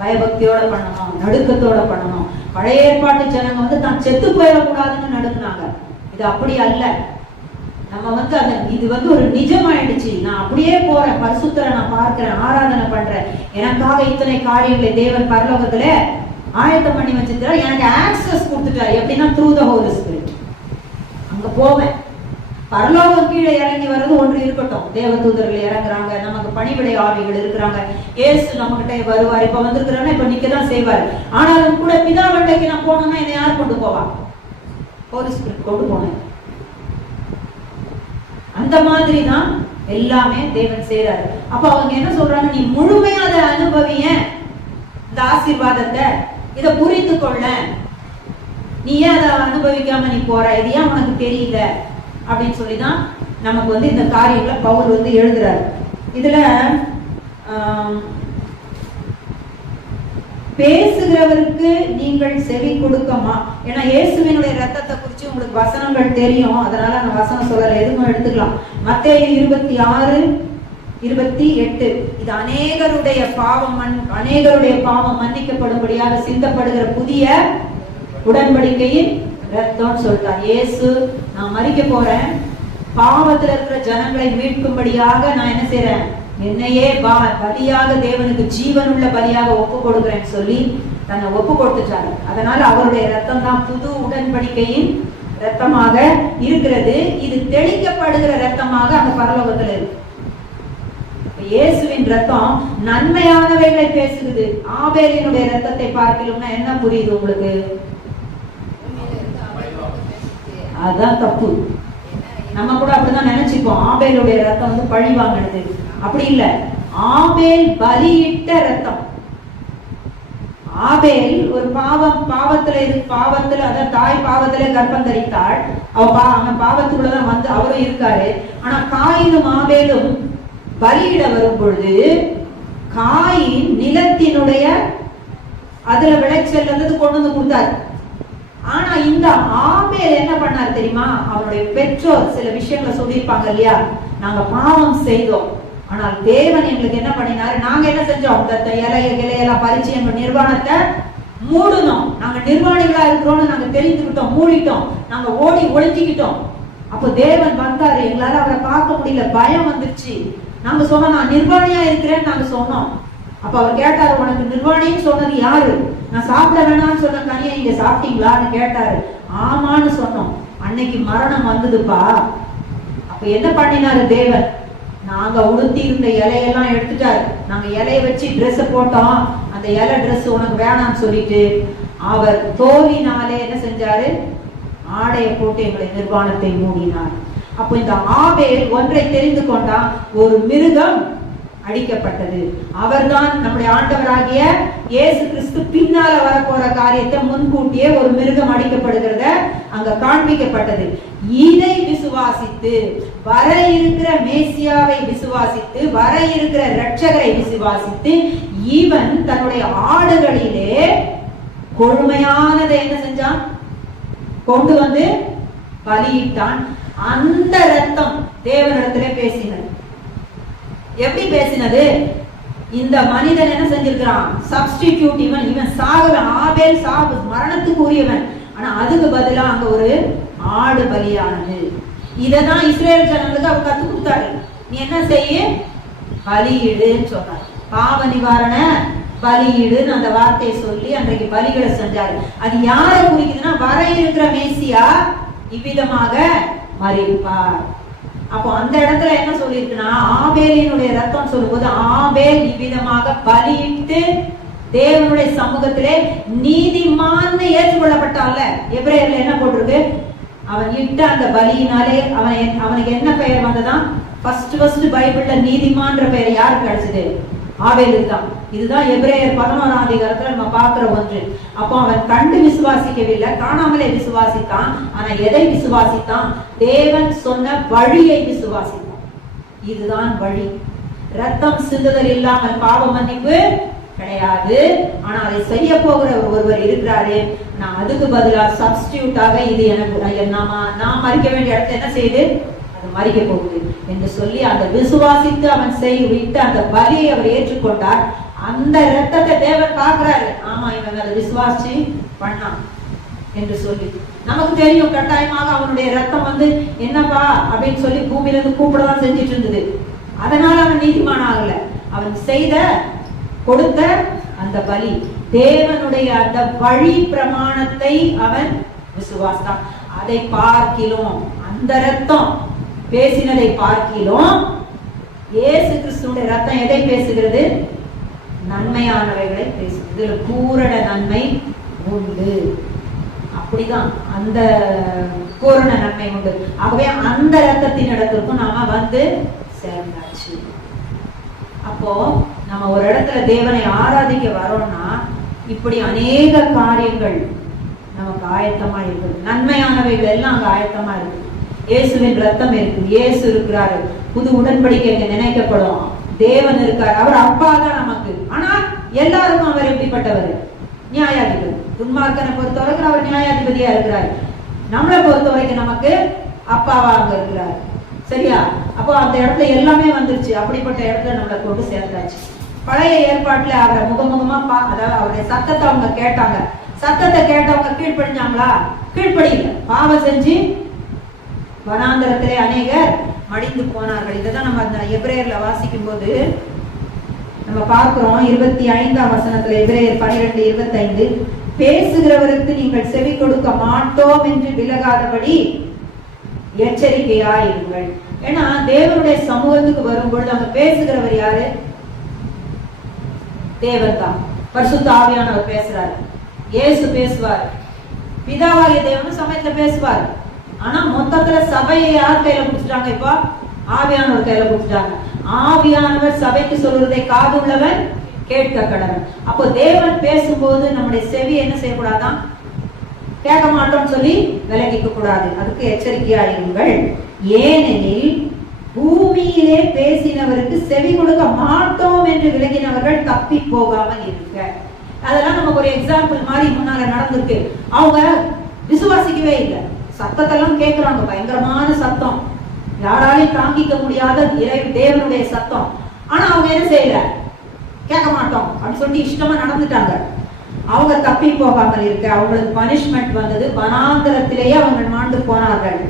பயபக்தியோட பண்ணணும், நடுக்கத்தோட பண்ணணும். பழைய ஏற்பாட்டு ஜனங்க வந்து தான் செத்து போயிடக்கூடாதுன்னு நடுக்குனாங்க. இது அப்படி அல்ல. நம்ம வந்து அந்த இது வந்து ஒரு நிஜமாயிடுச்சு. நான் அப்படியே போறேன், பரிசுத்தரை நான் பார்க்கிறேன், ஆராதனை பண்றேன். எனக்காக இத்தனை காரியங்களை தேவன் பரலோகத்துல ஆயத்தம் பண்ணி வச்சிருக்கிறார். எனக்கு ஆக்சஸ் கொடுத்துட்டாரு. எப்படின்னா த்ரூ த ஹோலி ஸ்பிரிட். அங்க போவேன். பரலோகம் கீழே இறங்கி வர்றது ஒன்று இருக்கட்டும், தேவதூதர்கள் இறங்குறாங்க, நமக்கு பணிவிடை ஆவிகள் இருக்கிறாங்க, இயேசு நம்ம கிட்ட வருவார். இப்ப வந்திருக்கிறோன்னா இப்ப நிக்கதான் செய்வார். ஆனாலும் கூட பிதாவண்டைக்கு நான் போனோம்னா என்னை யார் கொண்டு போவா? ஹோலி ஸ்பிரிட் கொண்டு போனேன். அந்த மாதிரி தான் எல்லாமே தேவன் செய்யறாரு. அப்ப அவங்க என்ன சொல்றாங்க? நீ முழுமையா அதை அனுபவிய, இந்த ஆசீர்வாதத்தை இதை புரிந்து கொள்ள. நீ ஏன் அதை அனுபவிக்காம நீ போற? இது ஏன் உனக்கு தெரியல அப்படின்னு சொல்லிதான் நமக்கு வந்து இந்த காரியங்களை பவுல் வந்து எழுதுறாரு. இதுல பேசுகிறவருக்கு நீங்கள் செவி கொடுக்கமா? ஏன்னா இயேசுவினுடைய ரத்தத்தை குறித்து உங்களுக்கு வசனங்கள் தெரியும், அதனால நான் வசனம் சொல்லல, எதுவும் எடுத்துக்கலாம். மத்தேயு 26:28 இது அநேகருடைய பாவம் மன்னிக்கப்படும்படியாக சிந்தப்படுகிற புதிய உடன்படிக்கையின் ரத்தம் சொல்லிட்டார். இயேசு நான் மரிக்க போறேன், பாவத்துல இருக்கிற ஜனங்களை மீட்கும்படியாக நான் என்ன செய்யறேன், என்னையே பலியாக தேவனுக்கு ஜீவனுள்ள பலியாக ஒப்பு கொடுக்கிறேன்னு சொல்லி தன்னை ஒப்பு கொடுத்துட்டாரு. அதனால அவருடைய ரத்தம் தான் புது உடன்படிக்கையின் ரத்தமாக இருக்கிறது. இது தெளிக்கப்படுகிற ரத்தமாக அந்த பரலோகத்துல இருக்கு. இயேசுவின் ரத்தம் நன்மையானவைகளை பேசுகிறது. ஆபேலினுடைய ரத்தத்தை பார்க்கலும்னா என்ன புரியுது உங்களுக்கு? அதுதான் தப்பு. நம்ம கூட அப்படிதான் நினைச்சுப்போம், ஆபேலுடைய ரத்தம் வந்து பழி வாங்கினது. அப்படி இல்ல, ஆபேல் பலியிட்ட ரத்தம். ஆபேல் ஒரு பாவத்துல அதாவது தாய் பாவத்துல கர்ப்பம் தரித்தாள். அவன் பாவத்துக்குள்ளதான் வந்து அவரும் இருக்காரு. ஆனா காயினும் ஆபேலும் பலியிட வரும் பொழுது காயின் நிலத்தினுடைய அதுல விளைச்சல் வந்து கொண்டு வந்து கொடுத்தாரு. ஆனா இந்த ஆபேல் என்ன பண்ணார் தெரியுமா? அவருடைய பெற்றோர் சில விஷயங்களை சொல்லியிருப்பாங்க இல்லையா, நாங்க பாவம் செய்தோம், ஆனால் தேவன் எங்களுக்கு என்ன பண்ணினாரு, நாங்க என்ன செஞ்சோம், இலையெல்லாம் பறிச்சு எங்க நிர்வாணத்தை மூடணும். நாங்க நிர்வாணிகளா இருக்கிறோம்னு நாங்க தெரிஞ்சுக்கிட்டோம், மூடிட்டோம், நாங்க ஓடி ஒளிஞ்சிக்கிட்டோம். அப்போ தேவன் வந்தாரு, எங்களால அவரை பார்க்க முடியல, பயம் வந்துருச்சு. நாங்க சொன்னோம் நான் நிர்வாணியா இருக்கிறேன்னு நாங்க சொன்னோம். அப்ப அவர் கேட்டாரு, உனக்கு நிர்வாணின்னு சொன்னது யாரு? நான் சாப்பிட வேணாம்னு சொன்ன கனியை நீங்க சாப்பிட்டீங்களான்னு கேட்டாரு. ஆமான்னு சொன்னோம். அன்னைக்கு மரணம் வந்ததுப்பா. அப்ப என்ன பண்ணினாரு தேவன்? நாங்க உடுத்தி இருந்த இலையெல்லாம் எடுத்துட்டாரு. நாங்க இலைய வச்சு ட்ரெஸ் போட்டோம், அந்த இலை ட்ரெஸ் உனக்கு வேணாம்னு சொல்லிட்டு அவர் தோலினாலே என்ன செஞ்சாரு, ஆடையை போட்டு எங்களை நிர்வாணத்தை மூடினார். அப்போ இந்த ஆபேல் ஒன்றை தெரிந்து கொண்டான், ஒரு மிருகம் அடிக்கப்பட்டது. அவர்தான் நம்முடைய ஆண்டவராகிய இயேசு கிறிஸ்து பின்னால வரப்போற காரியத்தை முன்கூட்டியே ஒரு மிருகம் அடிக்கப்படுகிறத அங்க காண்பிக்கப்பட்டது. இதை விசுவாசித்து வர இருக்கிற மேசியாவை விசுவாசித்து வர இருக்கிற இரட்சகரை விசுவாசித்து இவன் தன்னுடைய ஆடுகளிலே கொழுமையானதை என்ன செஞ்சான்? கொண்டு வந்து பலியிட்டான். அந்த ரத்தம் தேவனிடத்திலே பேசினது. எப்படி பேசினது? இந்த மனிதன் என்ன செஞ்சிருக்கிறான்? சப்ஸ்டிடியூட். இவன் சாகவன், ஆபேல் சாவு, மரணத்துக்கு உரியவன். ஆனா அதுக்கு பதிலா அங்க ஒரு ஆடு பலியானது. இததான் இஸ்ரேல் ஜனங்களுக்கு அவர் கத்து கொடுத்தாரு. நீ என்ன செய்ய? பலியிடுன்னு சொன்னார். பாவ நிவாரண பலியிடுன்னு அந்த வார்த்தையை சொல்லி அன்றைக்கு பலிகளை செஞ்சாரு. அது யாரை குறிக்குதுன்னா, வர இருக்கிற மேசியா இவ்விதமாக மறிப்பார். அப்போ அந்த இடத்துல என்ன சொல்லியிருக்குன்னா, ஆபேலினுடைய ரத்தம் சொல்லும்போது ஆபேல் இவ்விதமாக பலியிட்டு தேவனுடைய சமூகத்திலே நீதிமான் ஏற்றுக்கொள்ளப்பட்டான்ல. எபிரேயர்ல என்ன போட்டிருக்கு? அவன் இட்ட அந்த பலியினாலே அவனுக்கு என்ன பெயர் வந்ததான்? ஃபர்ஸ்ட் பைபிள்ல நீதிமான்ற பெயர் யாருக்கு கிடைச்சது? ஆபேலுக்கு தான். இதுதான் எபிரேயர் 11ஆம் அதிகாரத்துல நம்ம பார்க்கிற ஒன்று. அப்போ அவன் கண்டு விசுவாசிக்கவில்லை, காணாமலே விசுவாசித்தான். ஆனா எதை விசுவாசித்தான்? தேவன் சொன்ன வழியை விசுவாசித்தான். இதுதான் வழி. ரத்தம் சிந்துதல் இல்லாமல் பாவ மன்னிப்பு கிடையாது. ஆனா அதை செய்ய போகிற ஒருவர் இருக்கிறாரு. நான் அதுக்கு பதிலா சப்ஸ்டிடியூட்டாக இது எனக்கு நான் மறிக்க வேண்டிய இடத்துல என்ன செய்யுது? அது மறிக்க போகுது என்று சொல்லி அந்த விசுவாசித்து அவன் விட்டு அந்த பலியை அவர் ஏற்றுக்கொண்டார். அந்த ரத்தத்தை தேவன் பார்க்கிறாரு. ஆமா, இவங்க அதை விசுவாசி பண்ணான் என்று சொல்லி நமக்கு தெரியும். கட்டாயமாக அவனுடைய ரத்தம் என்னப்பா அப்படின்னு சொல்லி பூமியில இருந்து கூப்பிடதான் செஞ்சிட்டு இருந்தது. அதனால அவன் நீதிமான் ஆகல. அவன் செய்த கொடுத்த அந்த பலி, தேவனுடைய அந்த வழி பிரமாணத்தை அவன் விசுவாசித்தான். அதை பார்க்கிலும், அந்த ரத்தம் பேசினதை பார்க்கிலும், இயேசு கிறிஸ்துவினுடைய ரத்தம் எதை பேசுகிறது? நன்மையானவைகளை பேசுகிறது. இதுல பூரண நன்மை உண்டு. அப்படிதான், அந்த பூரண நன்மை உண்டு. ஆகவே அந்த ரத்தத்தின் இடத்திற்கும் நாம சேர்ந்தாச்சு. அப்போ நம்ம ஒரு இடத்துல தேவனை ஆராதிக்க வரோம்னா இப்படி அநேக காரியங்கள் நமக்கு ஆயத்தமா இருக்குது. நன்மையானவைகள் எல்லாம் அங்க ஆயத்தமா இருக்கு. இயேசுவின் ரத்தம் இருக்கு, இயேசு இருக்கிறாரு, புது உடன்படிக்கை நினைக்கப்படும், தேவன் இருக்காரு, அவர் அப்பா தான் நமக்கு. ஆனா எல்லாருக்கும் அவர் எப்படிப்பட்டவர்? நியாயாதிபதி. துன்மார்க்கனை பொறுத்த வரைக்கும் அவர் நியாயாதிபதியா இருக்கிறாரு. நம்மளை பொறுத்த வரைக்கும் நமக்கு அப்பாவா அங்க இருக்கிறாரு. சரியா? அப்போ அந்த இடத்துல எல்லாமே வந்துருச்சு. அப்படிப்பட்ட இடத்துல நம்மளை கொண்டு சேர்த்தாச்சு. பழைய ஏற்பாட்டுல அவரை முகமுகமா அதாவது அவருடைய சத்தத்தை அவங்க கேட்டாங்க. சத்தத்தை கேட்டவங்க கீழ்ப்படிஞ்சாங்களா? கீழ்ப்படியில. பாவம் செஞ்சு வனாந்தரத்திலே அநேகர் மடிந்து போனார்கள். இதைதான் நம்ம அந்த எபிரேயர்ல வாசிக்கும் போது நம்ம பார்க்கிறோம். 25ஆம் வசனத்துல, எபிரேயர் 12:25, பேசுகிறவருக்கு நீங்கள் செவி கொடுக்க மாட்டோம் என்று விலகாதபடி எச்சரிக்கையாயிருங்கள். ஏன்னா தேவனுடைய சமூகத்துக்கு வரும்பொழுது அங்க பேசுகிறவர் யாரு? தேவன் தான். பரிசுத்த ஆவியானவர் பேசுறாரு. இயேசு பேசுவார். பிதாவாகிய தேவனும் சமயத்துல பேசுவார். ஆனா மொத்தத்துல சபையை யார் கையில பிடிச்சிட்டாங்க? இப்ப ஆவியானவர் கையில பிடிச்சிட்டாங்க. ஆவியானவர் சபைக்கு சொல்றதை காதுள்ளவன் கேட்க கடவன். அப்போ தேவன் பேசும்போது நம்முடைய செவி என்ன செய்யக்கூடாதான்? கேட்க மாட்டோம்னு சொல்லி விலகிக்க கூடாது. அதுக்கு எச்சரிக்கையாயிருங்கள். ஏனெனில் பூமியிலே பேசினவருக்கு செவி கொடுக்க மாட்டோம் என்று விலகினவர்கள் தப்பி போகாமல் இருக்க. அதெல்லாம் நமக்கு ஒரு எக்ஸாம்பிள் மாதிரி முன்னால நடந்திருக்கு. அவங்க விசுவாசிக்கவே இல்லை. சத்தத்தெல்லாம் கேட்கிறாங்க, பயங்கரமான சத்தம், யாராலையும் தாங்கிக்க முடியாத தேவனுடைய சத்தம். ஆனா அவங்க என்ன செய்யல? கேட்க மாட்டோம் அப்படின்னு சொல்லி இஷ்டமா நடந்துட்டாங்க. அவங்க தப்பி போகாமல் இருக்க அவங்களுக்கு பனிஷ்மெண்ட் வந்தது. வனாந்தரத்திலேயே அவங்க மாண்டு போனார்கள்.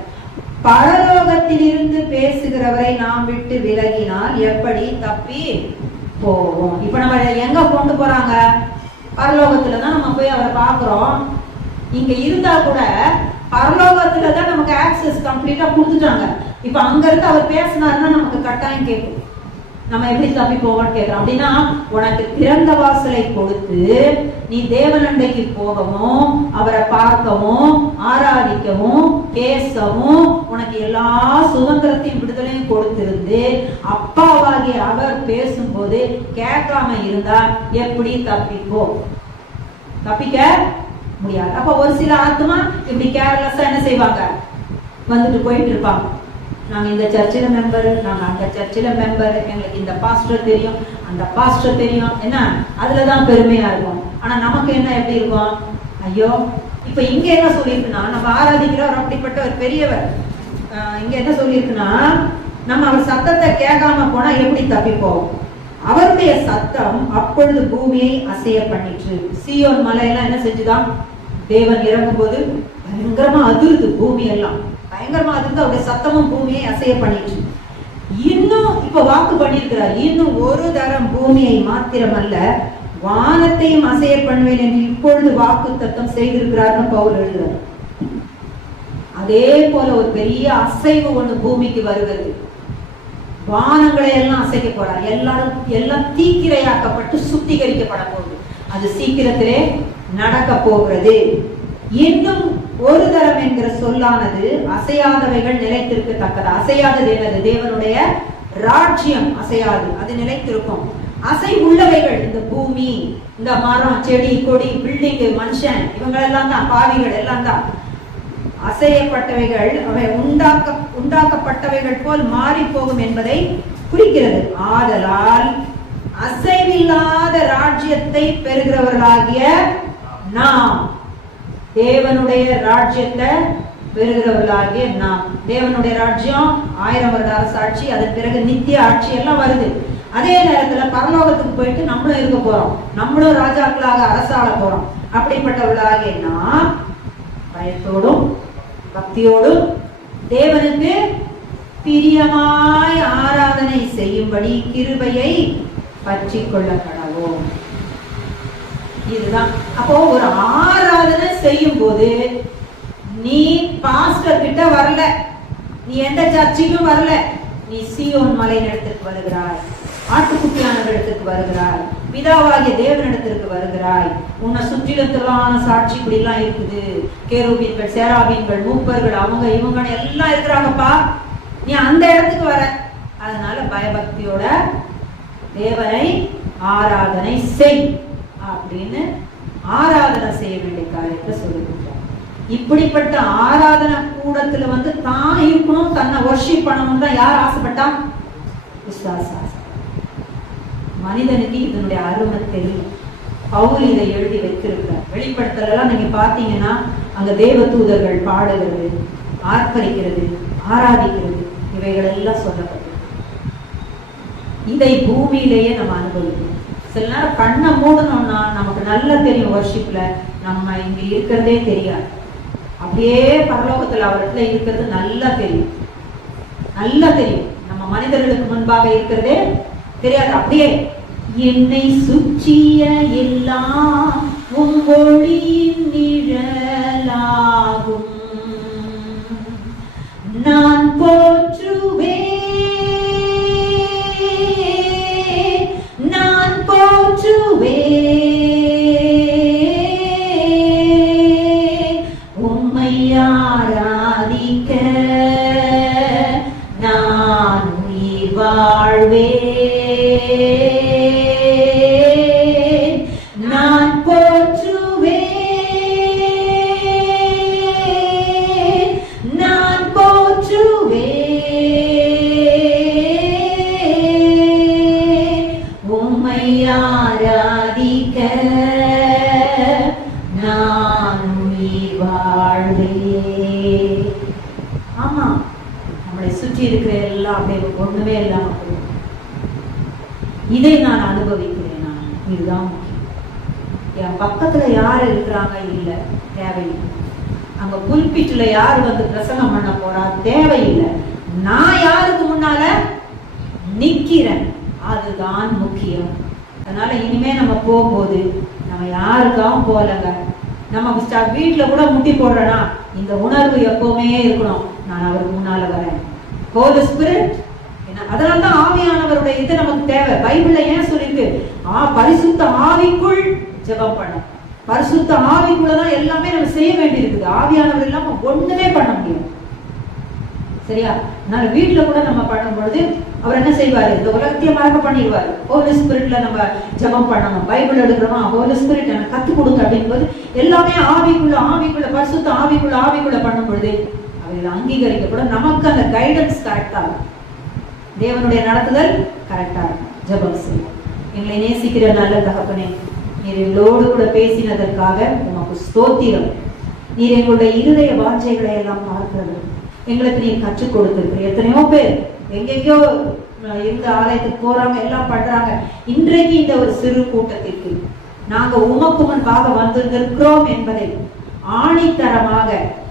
பரலோகத்தில் இருந்து பேசுகிறவரை நாம் விட்டு விலகினால் எப்படி தப்பி போவோம்? இப்ப நம்ம எங்க கொண்டு போறாங்க? பரலோகத்துலதான் நம்ம போய் அவரை பாக்குறோம். இங்க இருந்தா கூட பரலோகத்துலதான் நமக்கு ஆக்சஸ் கம்ப்ளீட்டா கொடுத்துட்டாங்க. இப்ப அங்க இருந்து அவர் பேசினாருன்னா நமக்கு கட்டாயம் கேட்கும். நம்ம எப்படி தப்பி போவோம்னு கேட்கிறோம். அப்படின்னா உனக்கு திறந்த வாசலை கொடுத்து நீ தேவனண்டைக்கு போகவும் அவரை பார்க்கவும் ஆராதிக்கவும் பேசவும் உனக்கு எல்லா சுதந்திரத்தையும் விடுதலையும் கொடுத்திருந்து அப்பாவாகிய அவர் பேசும்போது கேட்காம இருந்தா எப்படி தப்பிக்க முடியாது. அப்ப ஒரு சில ஆத்மா இப்படி கேர்லெஸ்ஸா என்ன செய்வாங்க, வந்துட்டு போயிட்டு இருப்பாங்க. நாங்க இந்த சர்ச்சில் மெம்பரு, நாங்க அந்த சர்ச்சில் மெம்பர், எங்களுக்கு இந்த பாஸ்டர் தெரியும், அந்த பாஸ்டர் தெரியும், என்ன அதுலதான் பெருமையா இருக்கும். ஆனா நமக்கு என்ன எப்படி இருக்கும், ஐயோ இப்ப இங்க என்ன சொல்லியிருக்குன்னா, நம்ம ஆராதிக்கிறவர் அப்படிப்பட்ட ஒரு பெரியவர். இங்க என்ன சொல்லியிருக்குன்னா, நம்ம அவர் சத்தத்தை கேட்காம போனா எப்படி தப்பிப்போம். அவருடைய சத்தம் அப்பொழுது பூமியை அசைய பண்ணிற்று. சீயோன் மலையெல்லாம் என்ன செஞ்சுதான், தேவன் இறங்கும் போது பயங்கரமா அதிர்ந்து, பூமி எல்லாம் பயங்கரமா அதிர்ந்து அவருடைய சத்தமும் பூமியை அசைய பண்ணிற்று. இன்னும் இப்ப வாக்கு பண்ணியிருக்கிறார், இன்னும் ஒரு தரம் பூமியை மாத்திரமல்ல வானத்தையும் அசைய பண்ணுவேன் என்று இப்பொழுது வாக்கு தத்தம் செய்திருக்கிறார்னு பவுல் எழுதுறார். அதே போல ஒரு பெரிய அசைவு ஒண்ணு பூமிக்கு வருகிறது. வானங்களை எல்லாம் அசைக்க போறார். எல்லாம் தீக்கிரையாக்கப்பட்டு சுத்திகரிக்கப்பட போகுது. அது சீக்கிரத்திலே நடக்க போகிறது. இன்னும் ஒரு தரம் என்கிற சொல்லானது அசையாதவைகள் நிலைத்திருக்கத்தக்கது. அசையாதது என்னது, தேவனுடைய ராஜ்யம் அசையாது, அது நிலைத்திருக்கும். அசை உள்ளவைகள் இந்த பூமி, இந்த மரம், செடி, கொடி, பில்டிங், மனுஷன், இவங்களெல்லாம் தான், பாவிகள் எல்லாம் தான். அசையப்பட்டவைகள் அவை உண்டாக்கப்பட்டவைகள் போல் மாறி போகும் என்பதை குறிக்கிறது. ஆதலால் அசைவில்லாத ராஜ்யத்தை பெறுகிறவர்களாகிய நாம், தேவனுடைய ராஜ்யத்தை பெறுகிறவர்களாகிய நாம், தேவனுடைய ராஜ்யம் 1000 வருட அரசாட்சி, அதன் பிறகு நித்திய ஆட்சி எல்லாம் வருது. அதே நேரத்துல பரலோகத்துக்கு போயிட்டு நம்மளும் இருக்க போறோம், நம்மளும் ராஜாக்களாக அரசாள போறோம். அப்படிப்பட்டவர்களாகிய நாம் பயத்தோடும் பக்தியோடும் தேவனுக்கு பிரியமாய் ஆராதனை செய்யும்படி கிருபையை பற்றி கொள்ள கடவோம். இதுதான். அப்போ ஒரு ஆராதனை செய்யும் போது நீ பாஸ்டர் கிட்ட வரல, நீ எந்த சர்ச்சுக்கும் வரல, நீ சீயோன் மலையின் இடத்துக்கு வருகிறாய், ஆட்டுக்குட்டியானவர் இடத்துக்கு வருகிறாய், பிதாவாகிய தேவனிடத்திற்கு வருகிறாய். உன்னை சுற்றிலத்திலான சாட்சி இப்படி எல்லாம் இருக்குது, கேருபீன்கள், சேராபீன்கள், மூப்பர்கள், அவங்க இவங்க எல்லாம் இருக்கிறாங்கப்பா, நீ அந்த இடத்துக்கு வர. அதனால பயபக்தியோட தேவனை ஆராதனை செய் அப்படின்னு ஆராதனை செய்ய வேண்டிய காரியத்தை சொல்லிவிட்டார். இப்படிப்பட்ட ஆராதனை கூடத்துல தான் இருக்கணும், தன்னை வர்ஷிப் பண்ணணும் தான் யார் ஆசைப்பட்டா? விசுவாசம். மனிதனுக்கு இதனுடைய அருமை தெரியும். பவுல் இதை எழுதி வைத்திருக்கிறார். வெளிப்படுத்தல எல்லாம் நீங்க பாத்தீங்கன்னா அங்க தேவ தூதர்கள் பாடுகிறது, ஆர்ப்பரிக்கிறது, ஆராதிக்கிறது, இவைகள் எல்லாம் சொல்லப்பட்டது. இதை பூமியிலேயே நம்ம அனுபவிக்கணும். சில நேரம் கண்ணை மூடணும்னா நமக்கு நல்லா தெரியும், வர்ஷிப்ல நம்ம இங்க இருக்கிறதே தெரியாது. அப்படியே பரலோகத்துல அவர்கிட்ட இருக்கிறது நல்லா தெரியும், நல்லா தெரியும். நம்ம மனிதர்களுக்கு முன்பாக இருக்கிறதே தெரியாது. அப்படியே என்னை சுற்றிய எல்லாம் ஒளியின் நிழலாகும், நான் போற்றுவேன், நான் போற்றுவேன், உம்மை ஆராதிக்க நான் உயிர் வாழ்வேன், நான் போற்றுவேன், நான் போற்றுவேன், உம்மை ஆராதிக்க நான் உயிர் வாழ்வேன். ஆமா, நம்மளை சுற்றி இருக்கிற எல்லாம் அப்படியே ஒண்ணுமே இல்லாம போகும். இதை நான் அனுபவிக்கிறேன். நான் இதுதான் முக்கியம். என் பக்கத்துல யாரு இருக்கிறாங்க இல்ல, தேவையில்லை. அங்க புல்பிட்டுல யாரு பிரசங்கம் பண்ண போறா, தேவையில்லை. நான் யாருக்கு முன்னால நிக்கிறேன், அதுதான் முக்கியம். அதனால இனிமே நம்ம போகும்போது நம்ம யாருக்காகவும் போலங்க. நம்ம வீட்டுல கூட முட்டி போடுறோம்னா இந்த உணர்வு எப்பவுமே இருக்கணும், நான் அவருக்கு முன்னால வரேன். ஹோலி ஸ்பிரிட் என்ன அதனால்தான் ஆவியானவருடைய இது நமக்கு தேவை. பைபிள்ல ஏன் சொல்லிருக்கு? பரிசுத்த ஆவிக்குள் ஜெபம் பண்ண. பரிசுத்த ஆவிக்குள்ளதான் எல்லாமே நம்ம செய்ய வேண்டி இருக்குது. ஆவியானவர் இல்லாம ஒண்ணுமே பண்ண முடியும். சரியா? அதனால வீட்டுல கூட நம்ம பண்ணும் பொழுது அவர் என்ன செய்வாரு? இந்த உலகத்தையே மறக்க பண்ணிடுவாரு. ஹோலி ஸ்பிரிட்ல நம்ம ஜெபம் பண்ணணும். பைபிள் எடுக்கிறோமா, ஹோலி ஸ்பிரிட் எனக்கு கத்து கொடுங்க அப்படின்போது எல்லாமே ஆவிக்குள்ள பரிசுத்த ஆவிக்குள்ள பண்ணும் பொழுது அவைகளை அங்கீகரிக்கப்படும். நமக்கு அந்த கைடன்ஸ் கரெக்டா இருக்கும். தேவனுடைய நடத்துதல் கரெக்டா இருக்கும். ஜெபம் செய்யும். எங்களை நேசிக்கிற நல்ல தகப்பனே, நீர் எங்களோடு கூட பேசினதற்காக உமக்கு ஸ்தோத்திரம். நீர் எங்களுடைய இருதய வாஞ்சைகளை எல்லாம் பார்க்கிறது. எங்களுக்கு நீர் கற்றுக் கொடுத்திருக்கிற எத்தனையோ பேர் எங்கெங்கயோ இந்த ஆலயத்துக்கு போறாங்க, எல்லாம் பண்றாங்க. இன்றைக்கு இந்த ஒரு சிறு கூட்டத்திற்கு நாங்க உமக்கு முன்பாக வந்திருக்கிறோம் என்பதை ஆணித்தரமாக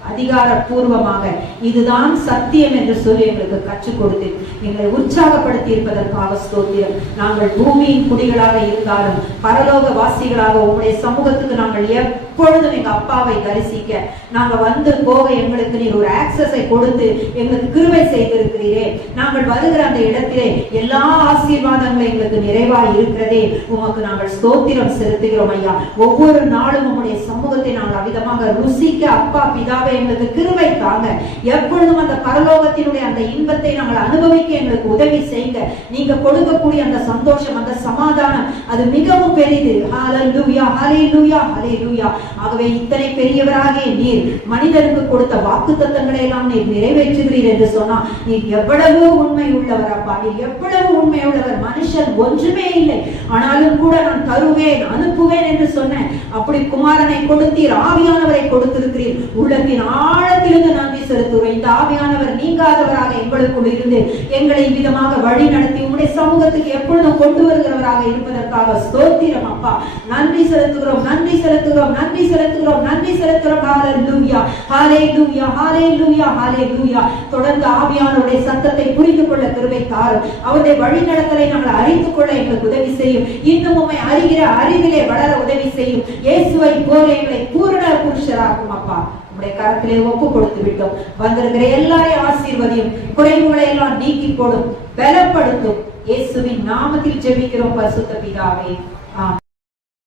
அதிகாரப்பூர்வமாக இதுதான் சத்தியம் என்று சொல்லி எங்களுக்கு கற்றுக் கொடுத்து எங்களை உற்சாகப்படுத்தி இருப்பதற்காக ஸ்தோத்திரம். நாங்கள் பூமியின் குடிகளாக இருந்தாலும் பரலோக வாசிகளாக உங்களுடைய சமூகத்துக்கு நாங்கள் எப்பொழுதும் எங்க அப்பாவை தரிசிக்க நாங்க வந்து போக எங்களுக்கு நீர் ஒரு ஆக்சஸை கொடுத்து எங்களுக்கு கிருபை செய்திருக்கிறீரே. நாங்கள் வருகிற அந்த இடத்திலே எல்லா ஆசீர்வாதங்களும் எங்களுக்கு நிறைவாய் இருக்கிறதே. உமக்கு நாங்கள் ஸ்தோத்திரம் செலுத்துகிறோம் ஐயா. ஒவ்வொரு நாளும் உங்களுடைய சமூகத்தை நாங்கள் அவிதமாக ருசிக்க அப்பா பிதாவை எங்களுக்கு கிருபை தாங்க. எப்பொழுதும் அந்த பரலோகத்தினுடைய அந்த இன்பத்தை நாங்கள் அனுபவிக்க எங்களுக்கு உதவி செய்யுங்க. நீங்க கொடுக்கக்கூடிய அந்த சந்தோஷம், அந்த சமாதானம் அது மிகவும் பெரிது. ஹல்லேலூயா, ஹல்லேலூயா, ஹல்லேலூயா. ஆகவே இத்தனை பெரியவராகிய நீர் மனிதனுக்கு கொடுத்த வாக்குத்தத்தங்களை எல்லாம் நீர் நிறைவேற்றுகிறீர் என்று சொன்னா நீர் எவ்வளவு உண்மை உள்ளவர் அப்பா. நீர் எவ்வளவு உண்மை உள்ளவர். மனுஷன் ஒன்றுமே இல்லை, ஆனாலும் கூட நான் தருவேன் அனுப்புவேன் என்று சொன்னேன். அப்படி குமாரனை கொடுத்தீர், ஆவியானவரை கொடுத்திருக்கிறீர். உள்ளத்தின் ஆழத்திலிருந்து நன்றி செலுத்துகிறேன். இந்த ஆவியானவர் நீங்காதவராக எங்களுக்குள் இருந்து எங்களை விதமாக வழி நடத்தி உங்களுடைய சமூகத்துக்கு எப்பொழுதும் கொண்டு வருகிறவராக இருப்பதற்காக ஸ்தோத்திரம் அப்பா. நன்றி செலுத்துகிறோம், நன்றி செலுத்துகிறோம், நன்றி செலுத்துகிறோம், நன்றி செலுத்துகிறோம். ஹல்லேலூயா, ஹல்லேலூயா, ஹல்லேலூயா, ஹல்லேலூயா. தொடர்ந்து ஆவியானவருடைய சத்தத்தை புரிந்து கொள்ள கிருபை தாரும். அவருடைய வழி நடத்தலை நாங்கள் அறிந்து கொள்ள எங்களுக்கு உதவி செய்யும். இன்னும் உம்மை அறிகிற அறிவிலே வளர உதவி செய்யும். இயேசுவை போல எங்களை பூரண புருஷராக்கும் அப்பா. உடைய கரத்திலே ஒப்பு கொடுத்து விட்டோம். வந்திருக்கிற எல்லாரையும் ஆசீர்வதியும், குறைவுகளை எல்லாம் நீக்கி போடும், பலப்படுத்தும். இயேசுவின் நாமத்தில் ஜெபிக்கிறோம் பரிசுத்த பிதாவே. ஆமென்.